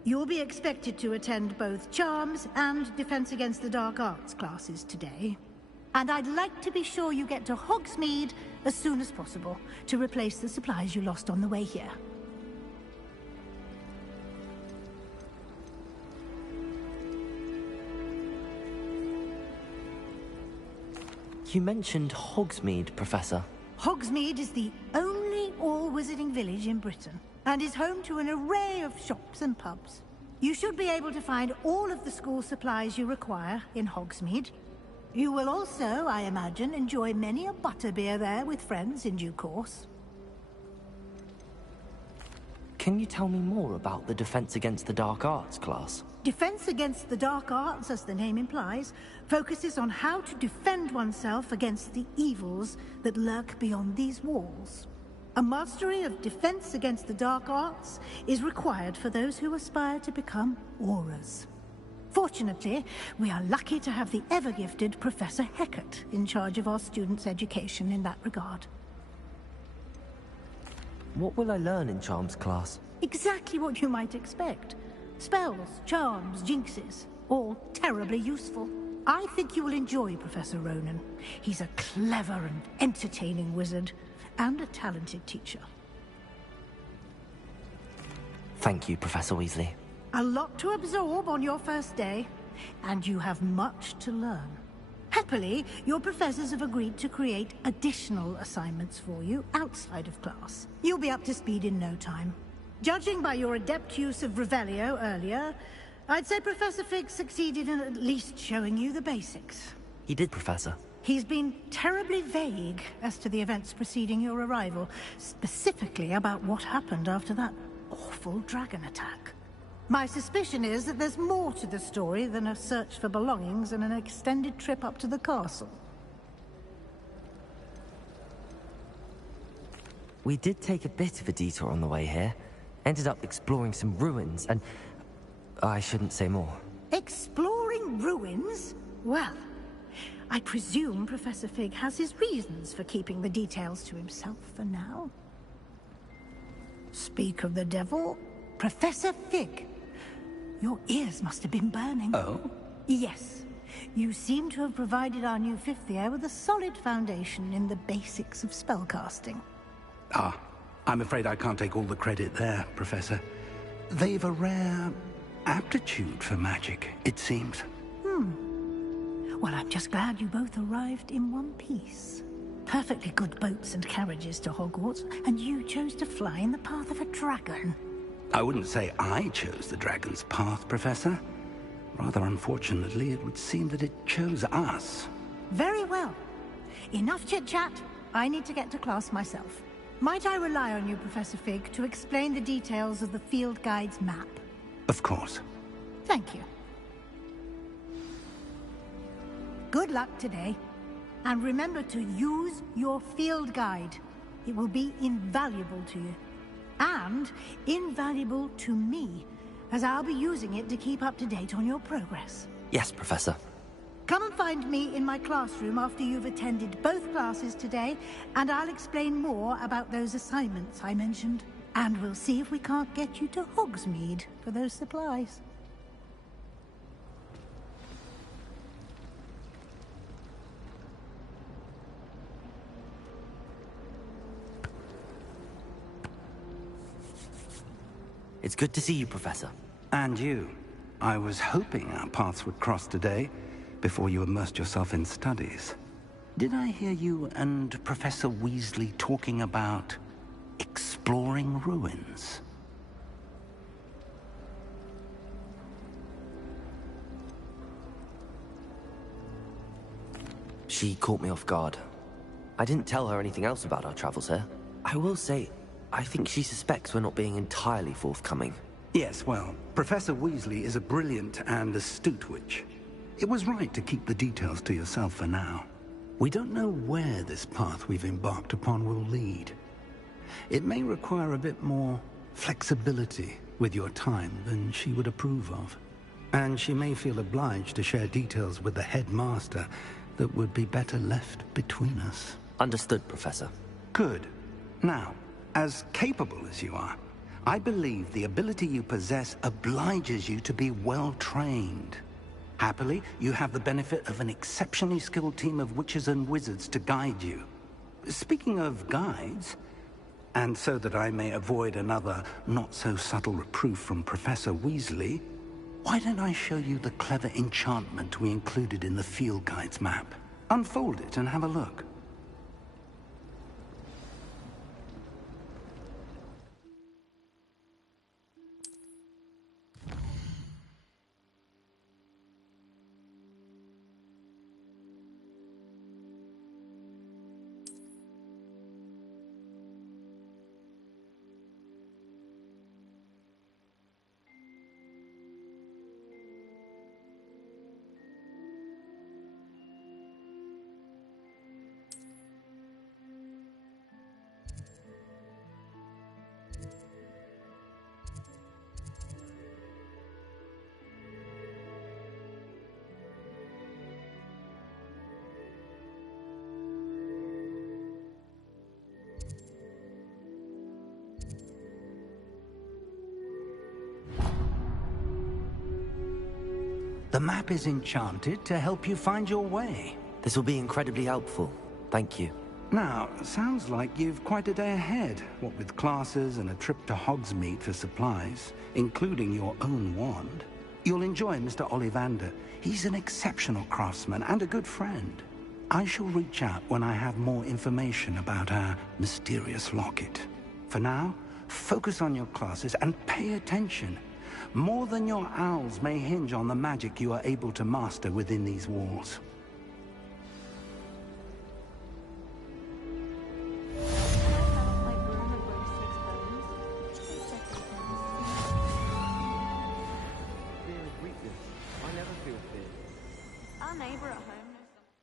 You'll be expected to attend both Charms and Defense Against the Dark Arts classes today. And I'd like to be sure you get to Hogsmeade as soon as possible to replace the supplies you lost on the way here. You mentioned Hogsmeade, Professor. Hogsmeade is the only all-wizarding village in Britain, and is home to an array of shops and pubs. You should be able to find all of the school supplies you require in Hogsmeade. You will also, I imagine, enjoy many a butterbeer there with friends in due course. Can you tell me more about the Defense Against the Dark Arts class? Defense Against the Dark Arts, as the name implies, focuses on how to defend oneself against the evils that lurk beyond these walls. A mastery of Defense Against the Dark Arts is required for those who aspire to become Aurors. Fortunately, we are lucky to have the ever-gifted Professor Hecat in charge of our students' education in that regard. What will I learn in Charms class? Exactly what you might expect. Spells, charms, jinxes, all terribly useful. I think you will enjoy Professor Ronan. He's a clever and entertaining wizard, and a talented teacher. Thank you, Professor Weasley. A lot to absorb on your first day, and you have much to learn. Happily, your professors have agreed to create additional assignments for you outside of class. You'll be up to speed in no time. Judging by your adept use of Revelio earlier, I'd say Professor Fig succeeded in at least showing you the basics. He did, Professor. He's been terribly vague as to the events preceding your arrival, specifically about what happened after that awful dragon attack. My suspicion is that there's more to the story than a search for belongings and an extended trip up to the castle. We did take a bit of a detour on the way here. Ended up exploring some ruins, and I shouldn't say more. Exploring ruins? Well, I presume Professor Fig has his reasons for keeping the details to himself for now. Speak of the devil, Professor Fig. Your ears must have been burning. Oh? Yes. You seem to have provided our new fifth year with a solid foundation in the basics of spellcasting. Ah, I'm afraid I can't take all the credit there, Professor. They've a rare aptitude for magic, it seems. Well, I'm just glad you both arrived in one piece. Perfectly good boats and carriages to Hogwarts, and you chose to fly in the path of a dragon. I wouldn't say I chose the dragon's path, Professor. Rather unfortunately, it would seem that it chose us. Very well. Enough chit-chat. I need to get to class myself. Might I rely on you, Professor Fig, to explain the details of the field guide's map? Of course. Thank you. Good luck today. And remember to use your field guide. It will be invaluable to you. And invaluable to me, as I'll be using it to keep up to date on your progress. Yes, Professor. Come and find me in my classroom after you've attended both classes today, and I'll explain more about those assignments I mentioned. And we'll see if we can't get you to Hogsmeade for those supplies. It's good to see you, Professor. And you. I was hoping our paths would cross today, before you immersed yourself in studies. Did I hear you and Professor Weasley talking about exploring ruins? She caught me off guard. I didn't tell her anything else about our travels here. I will say, I think she suspects we're not being entirely forthcoming. Yes, well, Professor Weasley is a brilliant and astute witch. It was right to keep the details to yourself for now. We don't know where this path we've embarked upon will lead. It may require a bit more flexibility with your time than she would approve of. And she may feel obliged to share details with the headmaster that would be better left between us. Understood, Professor. Good. Now, as capable as you are, I believe the ability you possess obliges you to be well-trained. Happily, you have the benefit of an exceptionally skilled team of witches and wizards to guide you. Speaking of guides, and so that I may avoid another not-so-subtle reproof from Professor Weasley, why don't I show you the clever enchantment we included in the field guide's map? Unfold it and have a look. The map is enchanted to help you find your way. This will be incredibly helpful. Thank you. Now, sounds like you've quite a day ahead, what with classes and a trip to Hogsmeade for supplies, including your own wand. You'll enjoy Mr. Ollivander. He's an exceptional craftsman and a good friend. I shall reach out when I have more information about our mysterious locket. For now, focus on your classes and pay attention. More than your owls may hinge on the magic you are able to master within these walls. Our neighbor at home knows something.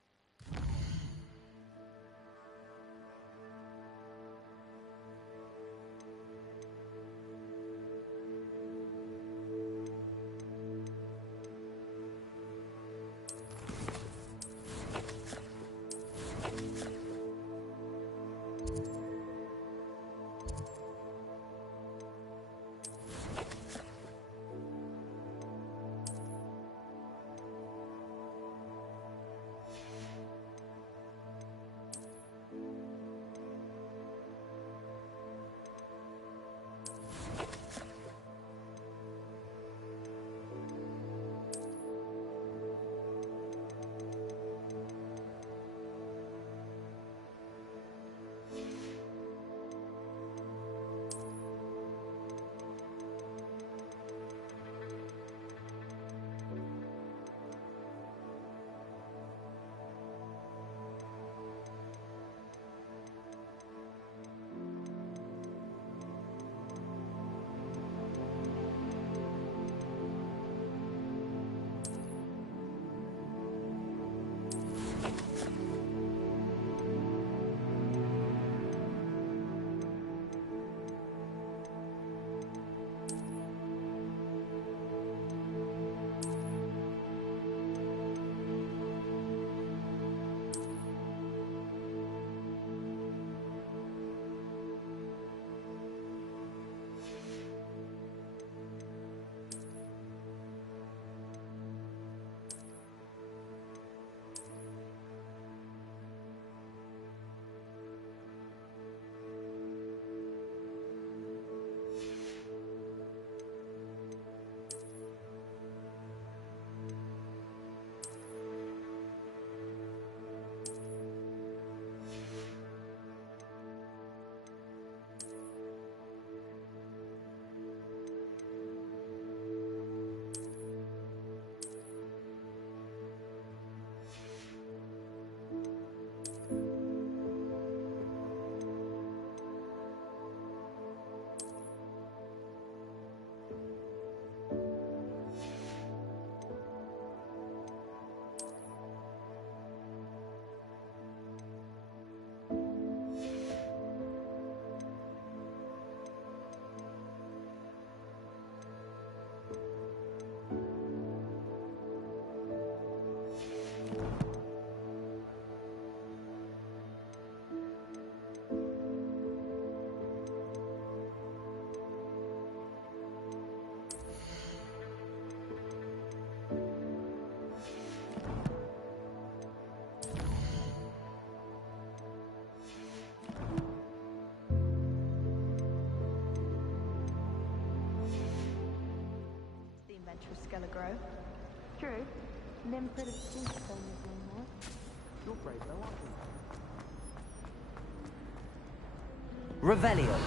Grow. True. Limpid of Tombstone is no more. You're brave though, aren't you? Revelio.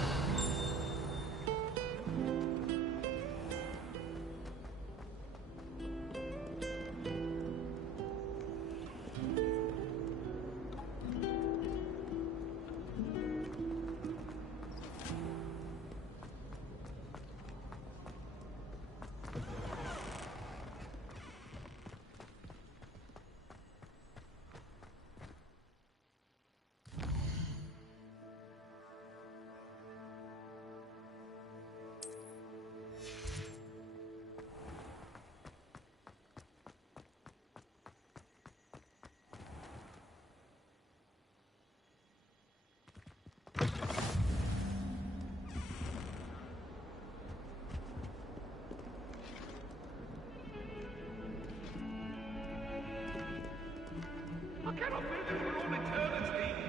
I cannot be there for all eternity.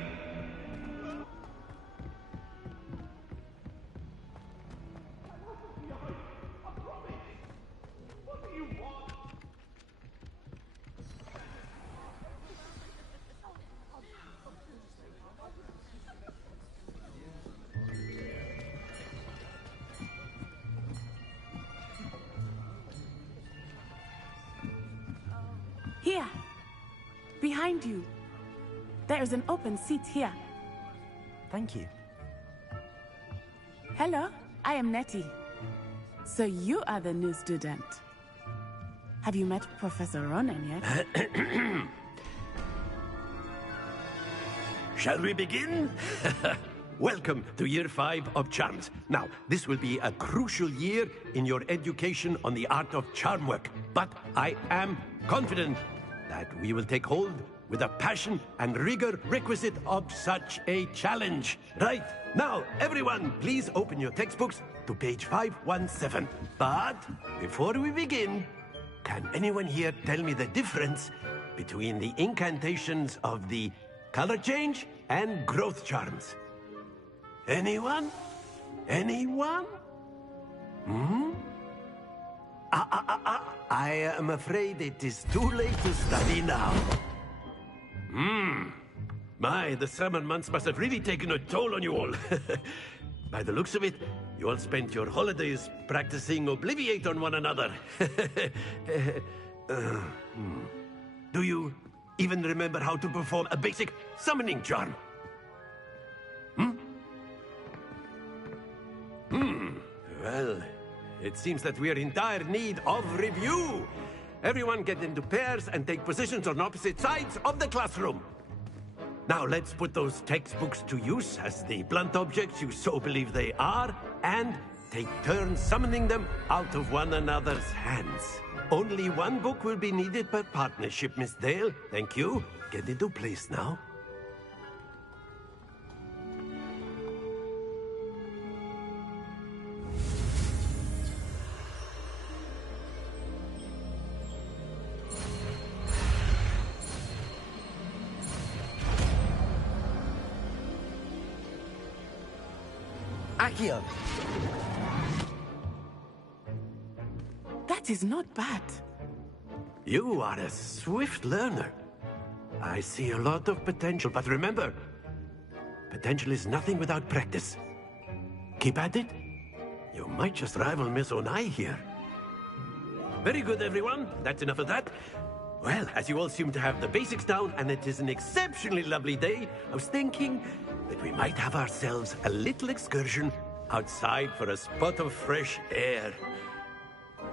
behind you. There is an open seat here. Thank you. Hello, I am Nettie. So you are the new student. Have you met Professor Ronan yet? Shall we begin? Welcome to Year 5 of Charms. Now, this will be a crucial year in your education on the art of charm work. But I am confident that we will take hold with the passion and rigor requisite of such a challenge. Right, now, everyone, please open your textbooks to page 517. But before we begin, can anyone here tell me the difference between the incantations of the color change and growth charms? Anyone? Anyone? I am afraid it is too late to study now. My, the summer months must have really taken a toll on you all. By the looks of it, you all spent your holidays practicing Obliviate on one another. Do you even remember how to perform a basic summoning charm? Well, it seems that we are in dire need of review. Everyone get into pairs and take positions on opposite sides of the classroom. Now let's put those textbooks to use as the blunt objects you so believe they are, and take turns summoning them out of one another's hands. Only one book will be needed per partnership, Miss Dale. Thank you. Get into place now. Accio! That is not bad. You are a swift learner. I see a lot of potential, but remember, potential is nothing without practice. Keep at it. You might just rival Miss Onai here. Very good, everyone. That's enough of that. Well, as you all seem to have the basics down, and it is an exceptionally lovely day, I was thinking that we might have ourselves a little excursion outside for a spot of fresh air.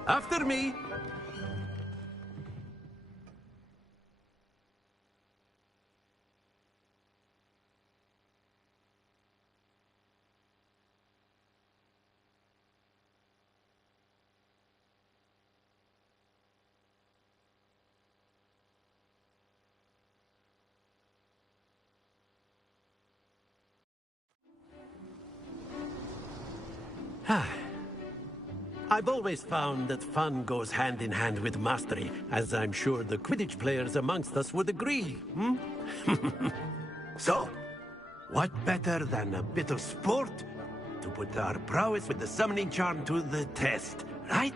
After me. I've always found that fun goes hand in hand with mastery, as I'm sure the Quidditch players amongst us would agree, So, what better than a bit of sport to put our prowess with the summoning charm to the test, right?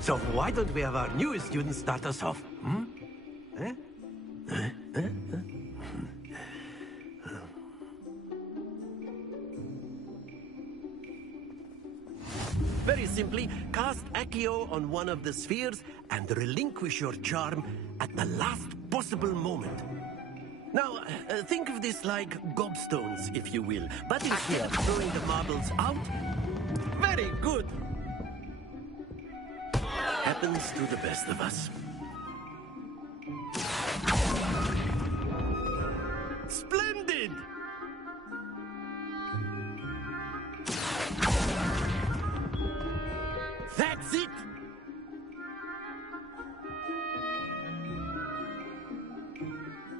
So why don't we have our newest student start us off? Very simply, cast Accio on one of the spheres and relinquish your charm at the last possible moment. Now, think of this like gobstones, if you will, but instead of throwing the marbles out... Very good! Happens to the best of us. Splendid! That's it!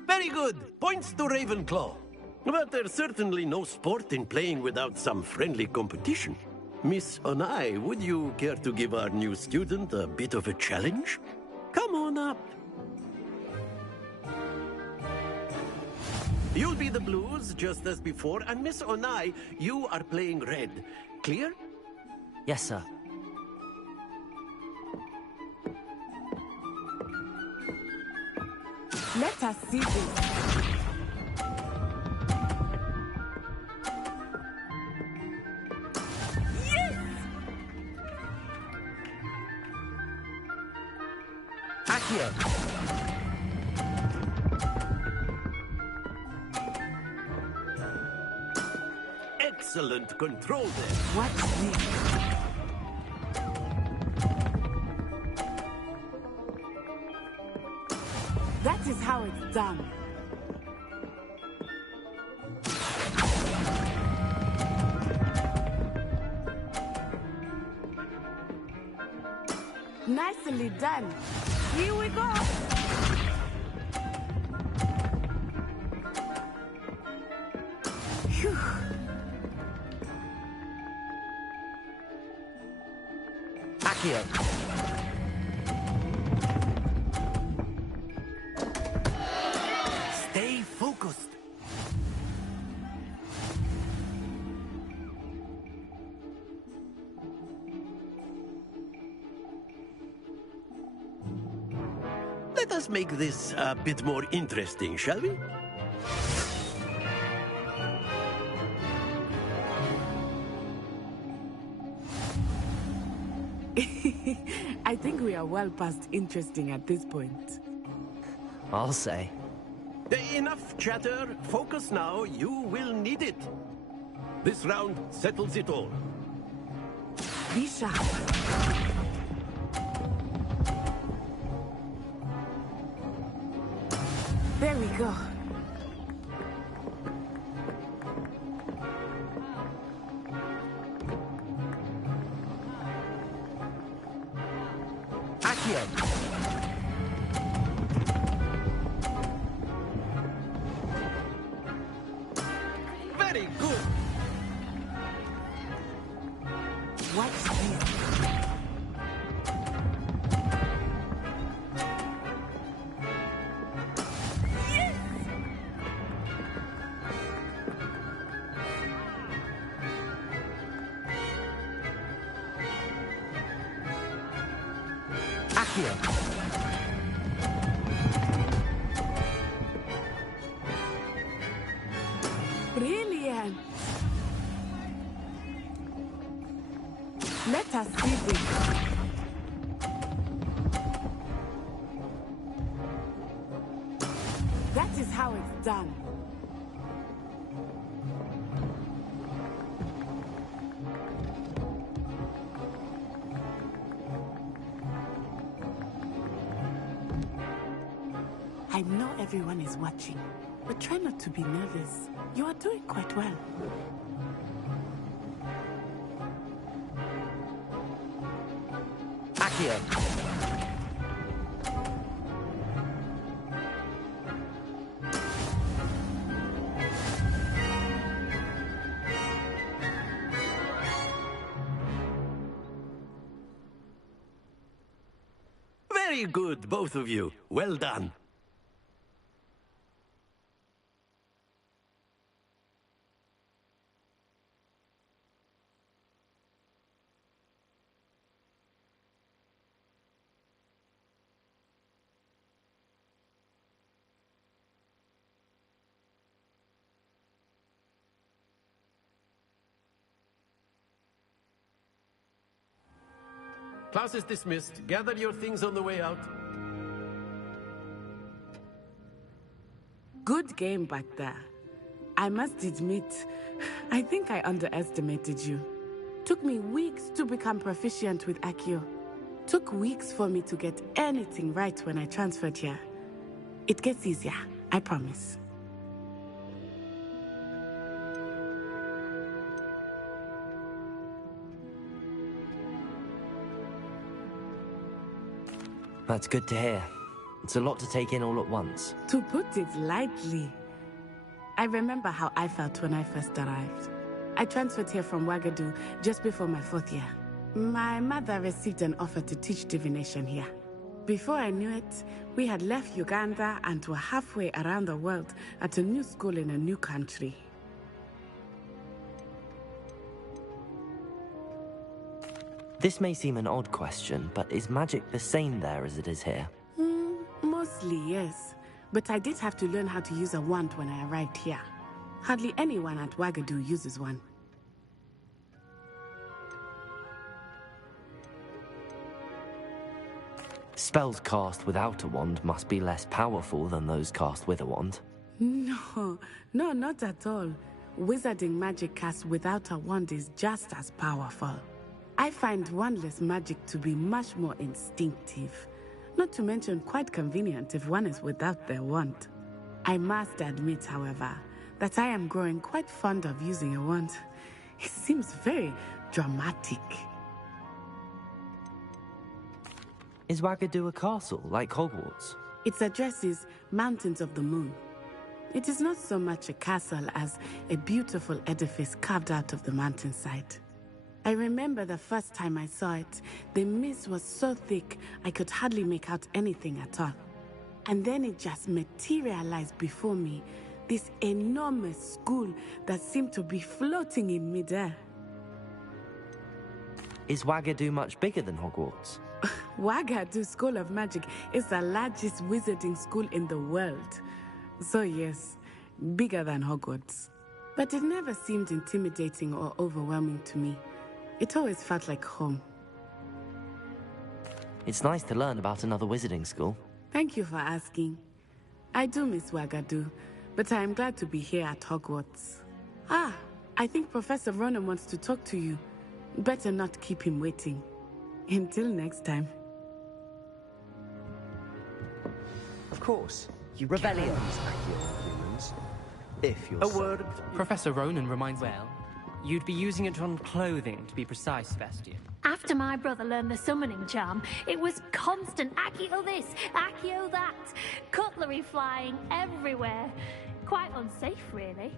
Very good! Points to Ravenclaw. But there's certainly no sport in playing without some friendly competition. Miss Onai, would you care to give our new student a bit of a challenge? Come on up. You'll be the blues, just as before, and Miss Onai, you are playing red. Clear? Yes, sir. Let us see this. Accio! Excellent control there. Watch this. That is how it's done. Nicely done. Here we go. Phew. Accio! Stay focused. Let us make this a bit more interesting, shall we? I think we are well past interesting at this point. I'll say. Enough chatter. Focus now. You will need it. This round settles it all. Be sharp. There we go. Accio! Very good. Watch this. Accio! Brilliant. Let us see this. That is how it's done. I know everyone is watching, but try not to be nervous. You are doing quite well. Accio! Very good, both of you. Well done. Class is dismissed. Gather your things on the way out. Good game back there. I must admit, I think I underestimated you. Took me weeks to become proficient with Accio. Took weeks for me to get anything right when I transferred here. It gets easier, I promise. That's good to hear. It's a lot to take in all at once. To put it lightly, I remember how I felt when I first arrived. I transferred here from Ouagadougou just before my 4th year. My mother received an offer to teach divination here. Before I knew it, we had left Uganda and were halfway around the world at a new school in a new country. This may seem an odd question, but is magic the same there as it is here? Mostly, yes. But I did have to learn how to use a wand when I arrived here. Hardly anyone at Ouagadougou uses one. Spells cast without a wand must be less powerful than those cast with a wand. No, not at all. Wizarding magic cast without a wand is just as powerful. I find wandless magic to be much more instinctive. Not to mention quite convenient if one is without their wand. I must admit, however, that I am growing quite fond of using a wand. It seems very dramatic. Is Wagadu a castle, like Hogwarts? Its address is Mountains of the Moon. It is not so much a castle as a beautiful edifice carved out of the mountainside. I remember the first time I saw it, the mist was so thick I could hardly make out anything at all. And then it just materialized before me, this enormous school that seemed to be floating in midair. Is Wagadu much bigger than Hogwarts? Wagadu School of Magic is the largest wizarding school in the world. So yes, bigger than Hogwarts. But it never seemed intimidating or overwhelming to me. It always felt like home. It's nice to learn about another wizarding school. Thank you for asking. I do miss Wagadu, but I am glad to be here at Hogwarts. Ah, I think Professor Ronan wants to talk to you. Better not keep him waiting. Until next time. Of course. You rebellions, humans. If you're A word. Professor Ronan reminds me. Well, you'd be using it on clothing, to be precise, Sebastian. After my brother learned the summoning charm, it was constant Accio this, Accio that. Cutlery flying everywhere. Quite unsafe, really.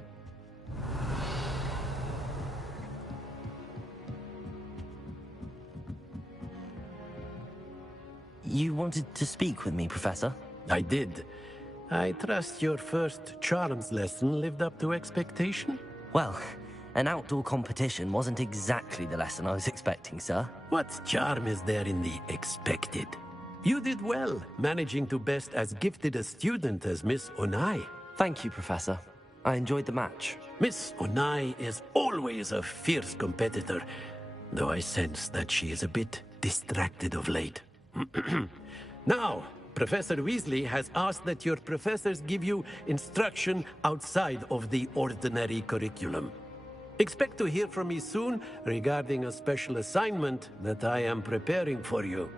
You wanted to speak with me, Professor? I did. I trust your first charms lesson lived up to expectation? Well, an outdoor competition wasn't exactly the lesson I was expecting, sir. What charm is there in the expected? You did well, managing to best as gifted a student as Miss Onai. Thank you, Professor. I enjoyed the match. Miss Onai is always a fierce competitor, though I sense that she is a bit distracted of late. Now, Professor Weasley has asked that your professors give you instruction outside of the ordinary curriculum. Expect to hear from me soon regarding a special assignment that I am preparing for you.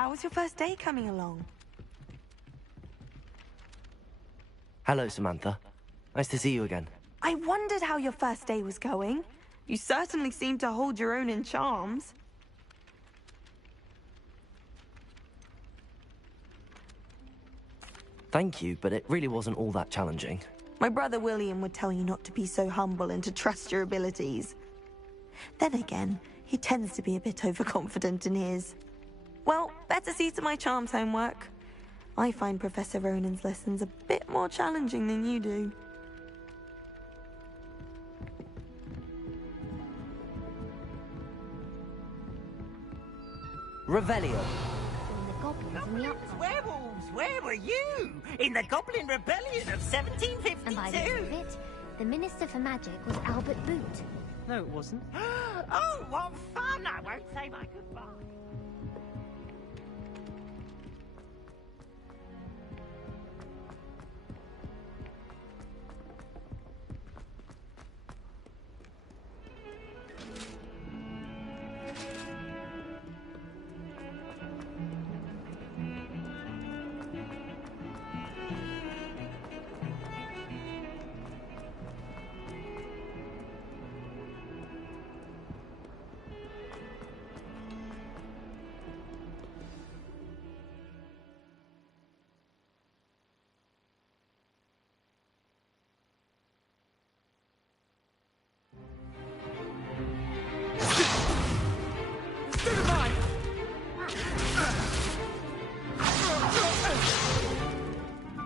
How's your first day coming along? Hello, Samantha. Nice to see you again. I wondered how your first day was going. You certainly seem to hold your own in charms. Thank you, but it really wasn't all that challenging. My brother William would tell you not to be so humble and to trust your abilities. Then again, he tends to be a bit overconfident in his. Well, better see to my charms homework. I find Professor Ronan's lessons a bit more challenging than you do. Revelio. Werewolves, where were you? In the Goblin Rebellion of 1752? And by the look of it, the Minister for Magic was Albert Boot. No, it wasn't. Oh, what fun! I won't say my goodbye.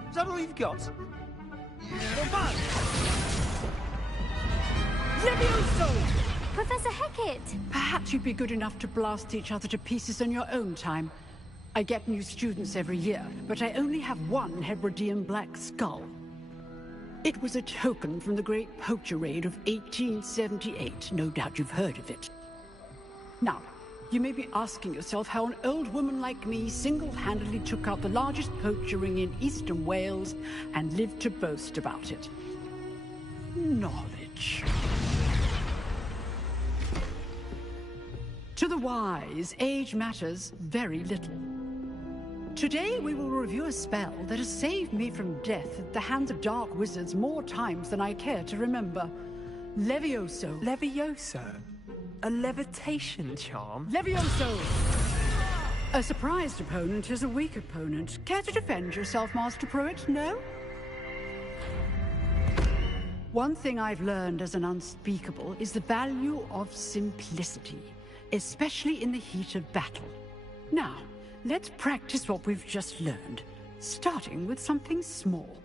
Is that all you've got? Levioso! Professor Hecat! Perhaps you'd be good enough to blast each other to pieces on your own time. I get new students every year, but I only have one Hebridean black skull. It was a token from the Great Poacher Raid of 1878. No doubt you've heard of it. Now, you may be asking yourself how an old woman like me single-handedly took out the largest poacher ring in eastern Wales and lived to boast about it. Knowledge. To the wise, age matters very little. Today we will review a spell that has saved me from death at the hands of dark wizards more times than I care to remember. Levioso. Levioso? A levitation charm? Levioso! A surprised opponent is a weak opponent. Care to defend yourself, Master Pruitt? No? One thing I've learned as an unspeakable is the value of simplicity, especially in the heat of battle. Now, let's practice what we've just learned, starting with something small.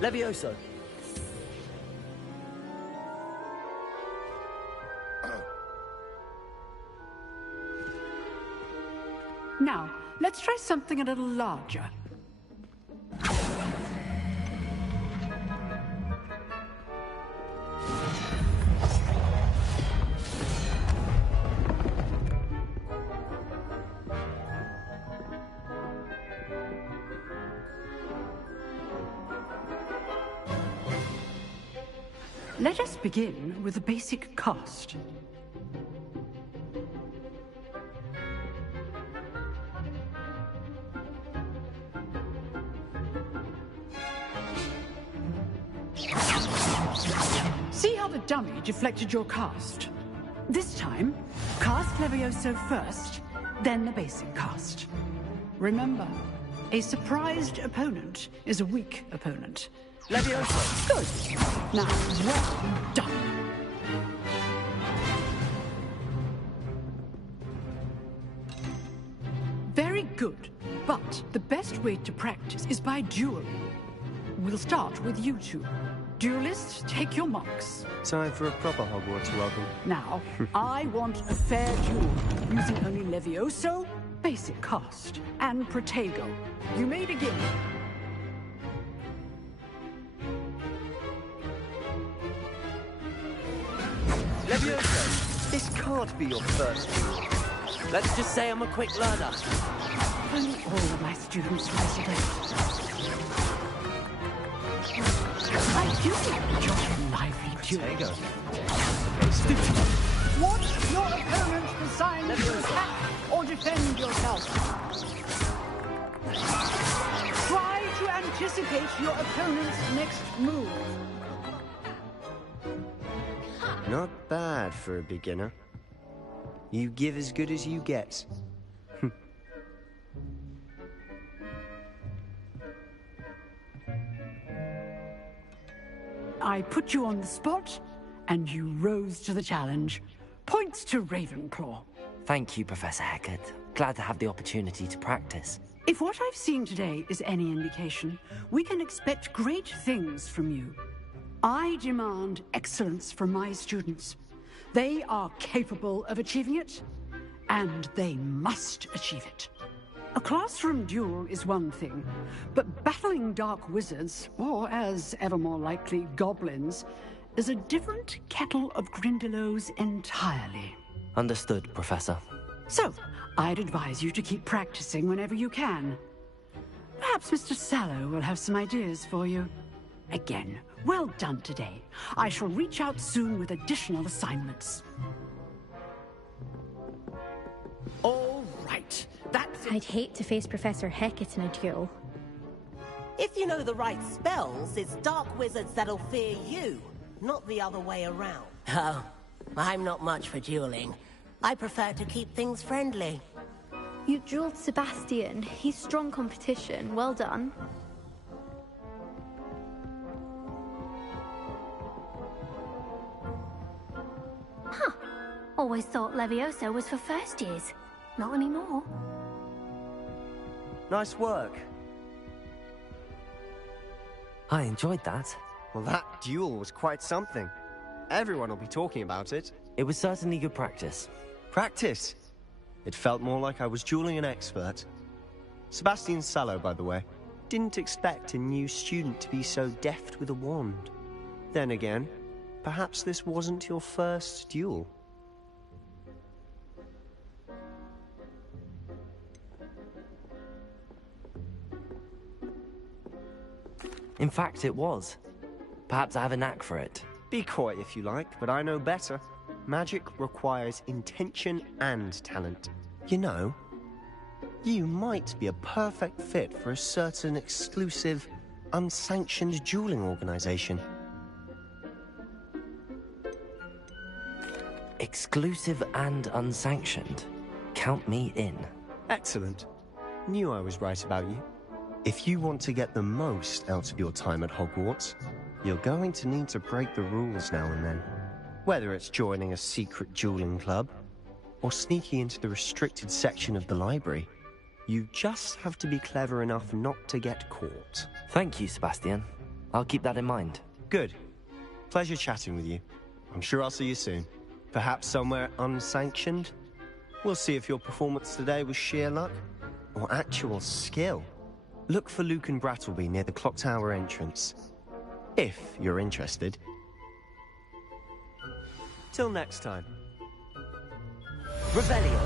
Levioso. Now, let's try something a little larger. Let us begin with the basic cast. See how the dummy deflected your cast? This time, cast Levioso first, then the basic cast. Remember, a surprised opponent is a weak opponent. Levioso. Good. Now, well done. Very good. But the best way to practice is by dueling. We'll start with you two. Duelists, take your marks. Time for a proper Hogwarts welcome. Now, I want a fair duel, using only Levioso, basic cast, and Protego. You may begin. Levioso, this can't be your first duel. Let's just say I'm a quick learner. And all of my students yesterday. I do enjoy lively duels. Watch your opponent decide to attack or defend yourself. Try to anticipate your opponent's next move. Not bad for a beginner. You give as good as you get. I put you on the spot, and you rose to the challenge. Points to Ravenclaw. Thank you, Professor Hecat. Glad to have the opportunity to practice. If what I've seen today is any indication, we can expect great things from you. I demand excellence from my students. They are capable of achieving it, and they must achieve it. A classroom duel is one thing, but battling dark wizards, or as ever more likely, goblins, is a different kettle of Grindylows entirely. Understood, Professor. So, I'd advise you to keep practicing whenever you can. Perhaps Mr. Sallow will have some ideas for you. Again, well done today. I shall reach out soon with additional assignments. All right. I'd hate to face Professor Hecat in a duel. If you know the right spells, it's dark wizards that'll fear you, not the other way around. Oh, I'm not much for dueling. I prefer to keep things friendly. You dueled Sebastian. He's strong competition. Well done. Huh. Always thought Levioso was for first years. Not anymore. Nice work. I enjoyed that. Well, that duel was quite something. Everyone will be talking about it. It was certainly good practice. Practice? It felt more like I was dueling an expert. Sebastian Sallow, by the way. Didn't expect a new student to be so deft with a wand. Then again, perhaps this wasn't your first duel. In fact, it was. Perhaps I have a knack for it. Be coy if you like, but I know better. Magic requires intention and talent. You know, you might be a perfect fit for a certain exclusive, unsanctioned dueling organization. Exclusive and unsanctioned. Count me in. Excellent. Knew I was right about you. If you want to get the most out of your time at Hogwarts, you're going to need to break the rules now and then. Whether it's joining a secret dueling club, or sneaking into the restricted section of the library, you just have to be clever enough not to get caught. Thank you, Sebastian. I'll keep that in mind. Good. Pleasure chatting with you. I'm sure I'll see you soon. Perhaps somewhere unsanctioned? We'll see if your performance today was sheer luck, or actual skill. Look for Luke and Brattleby near the clock tower entrance. If you're interested. Till next time. Revelio.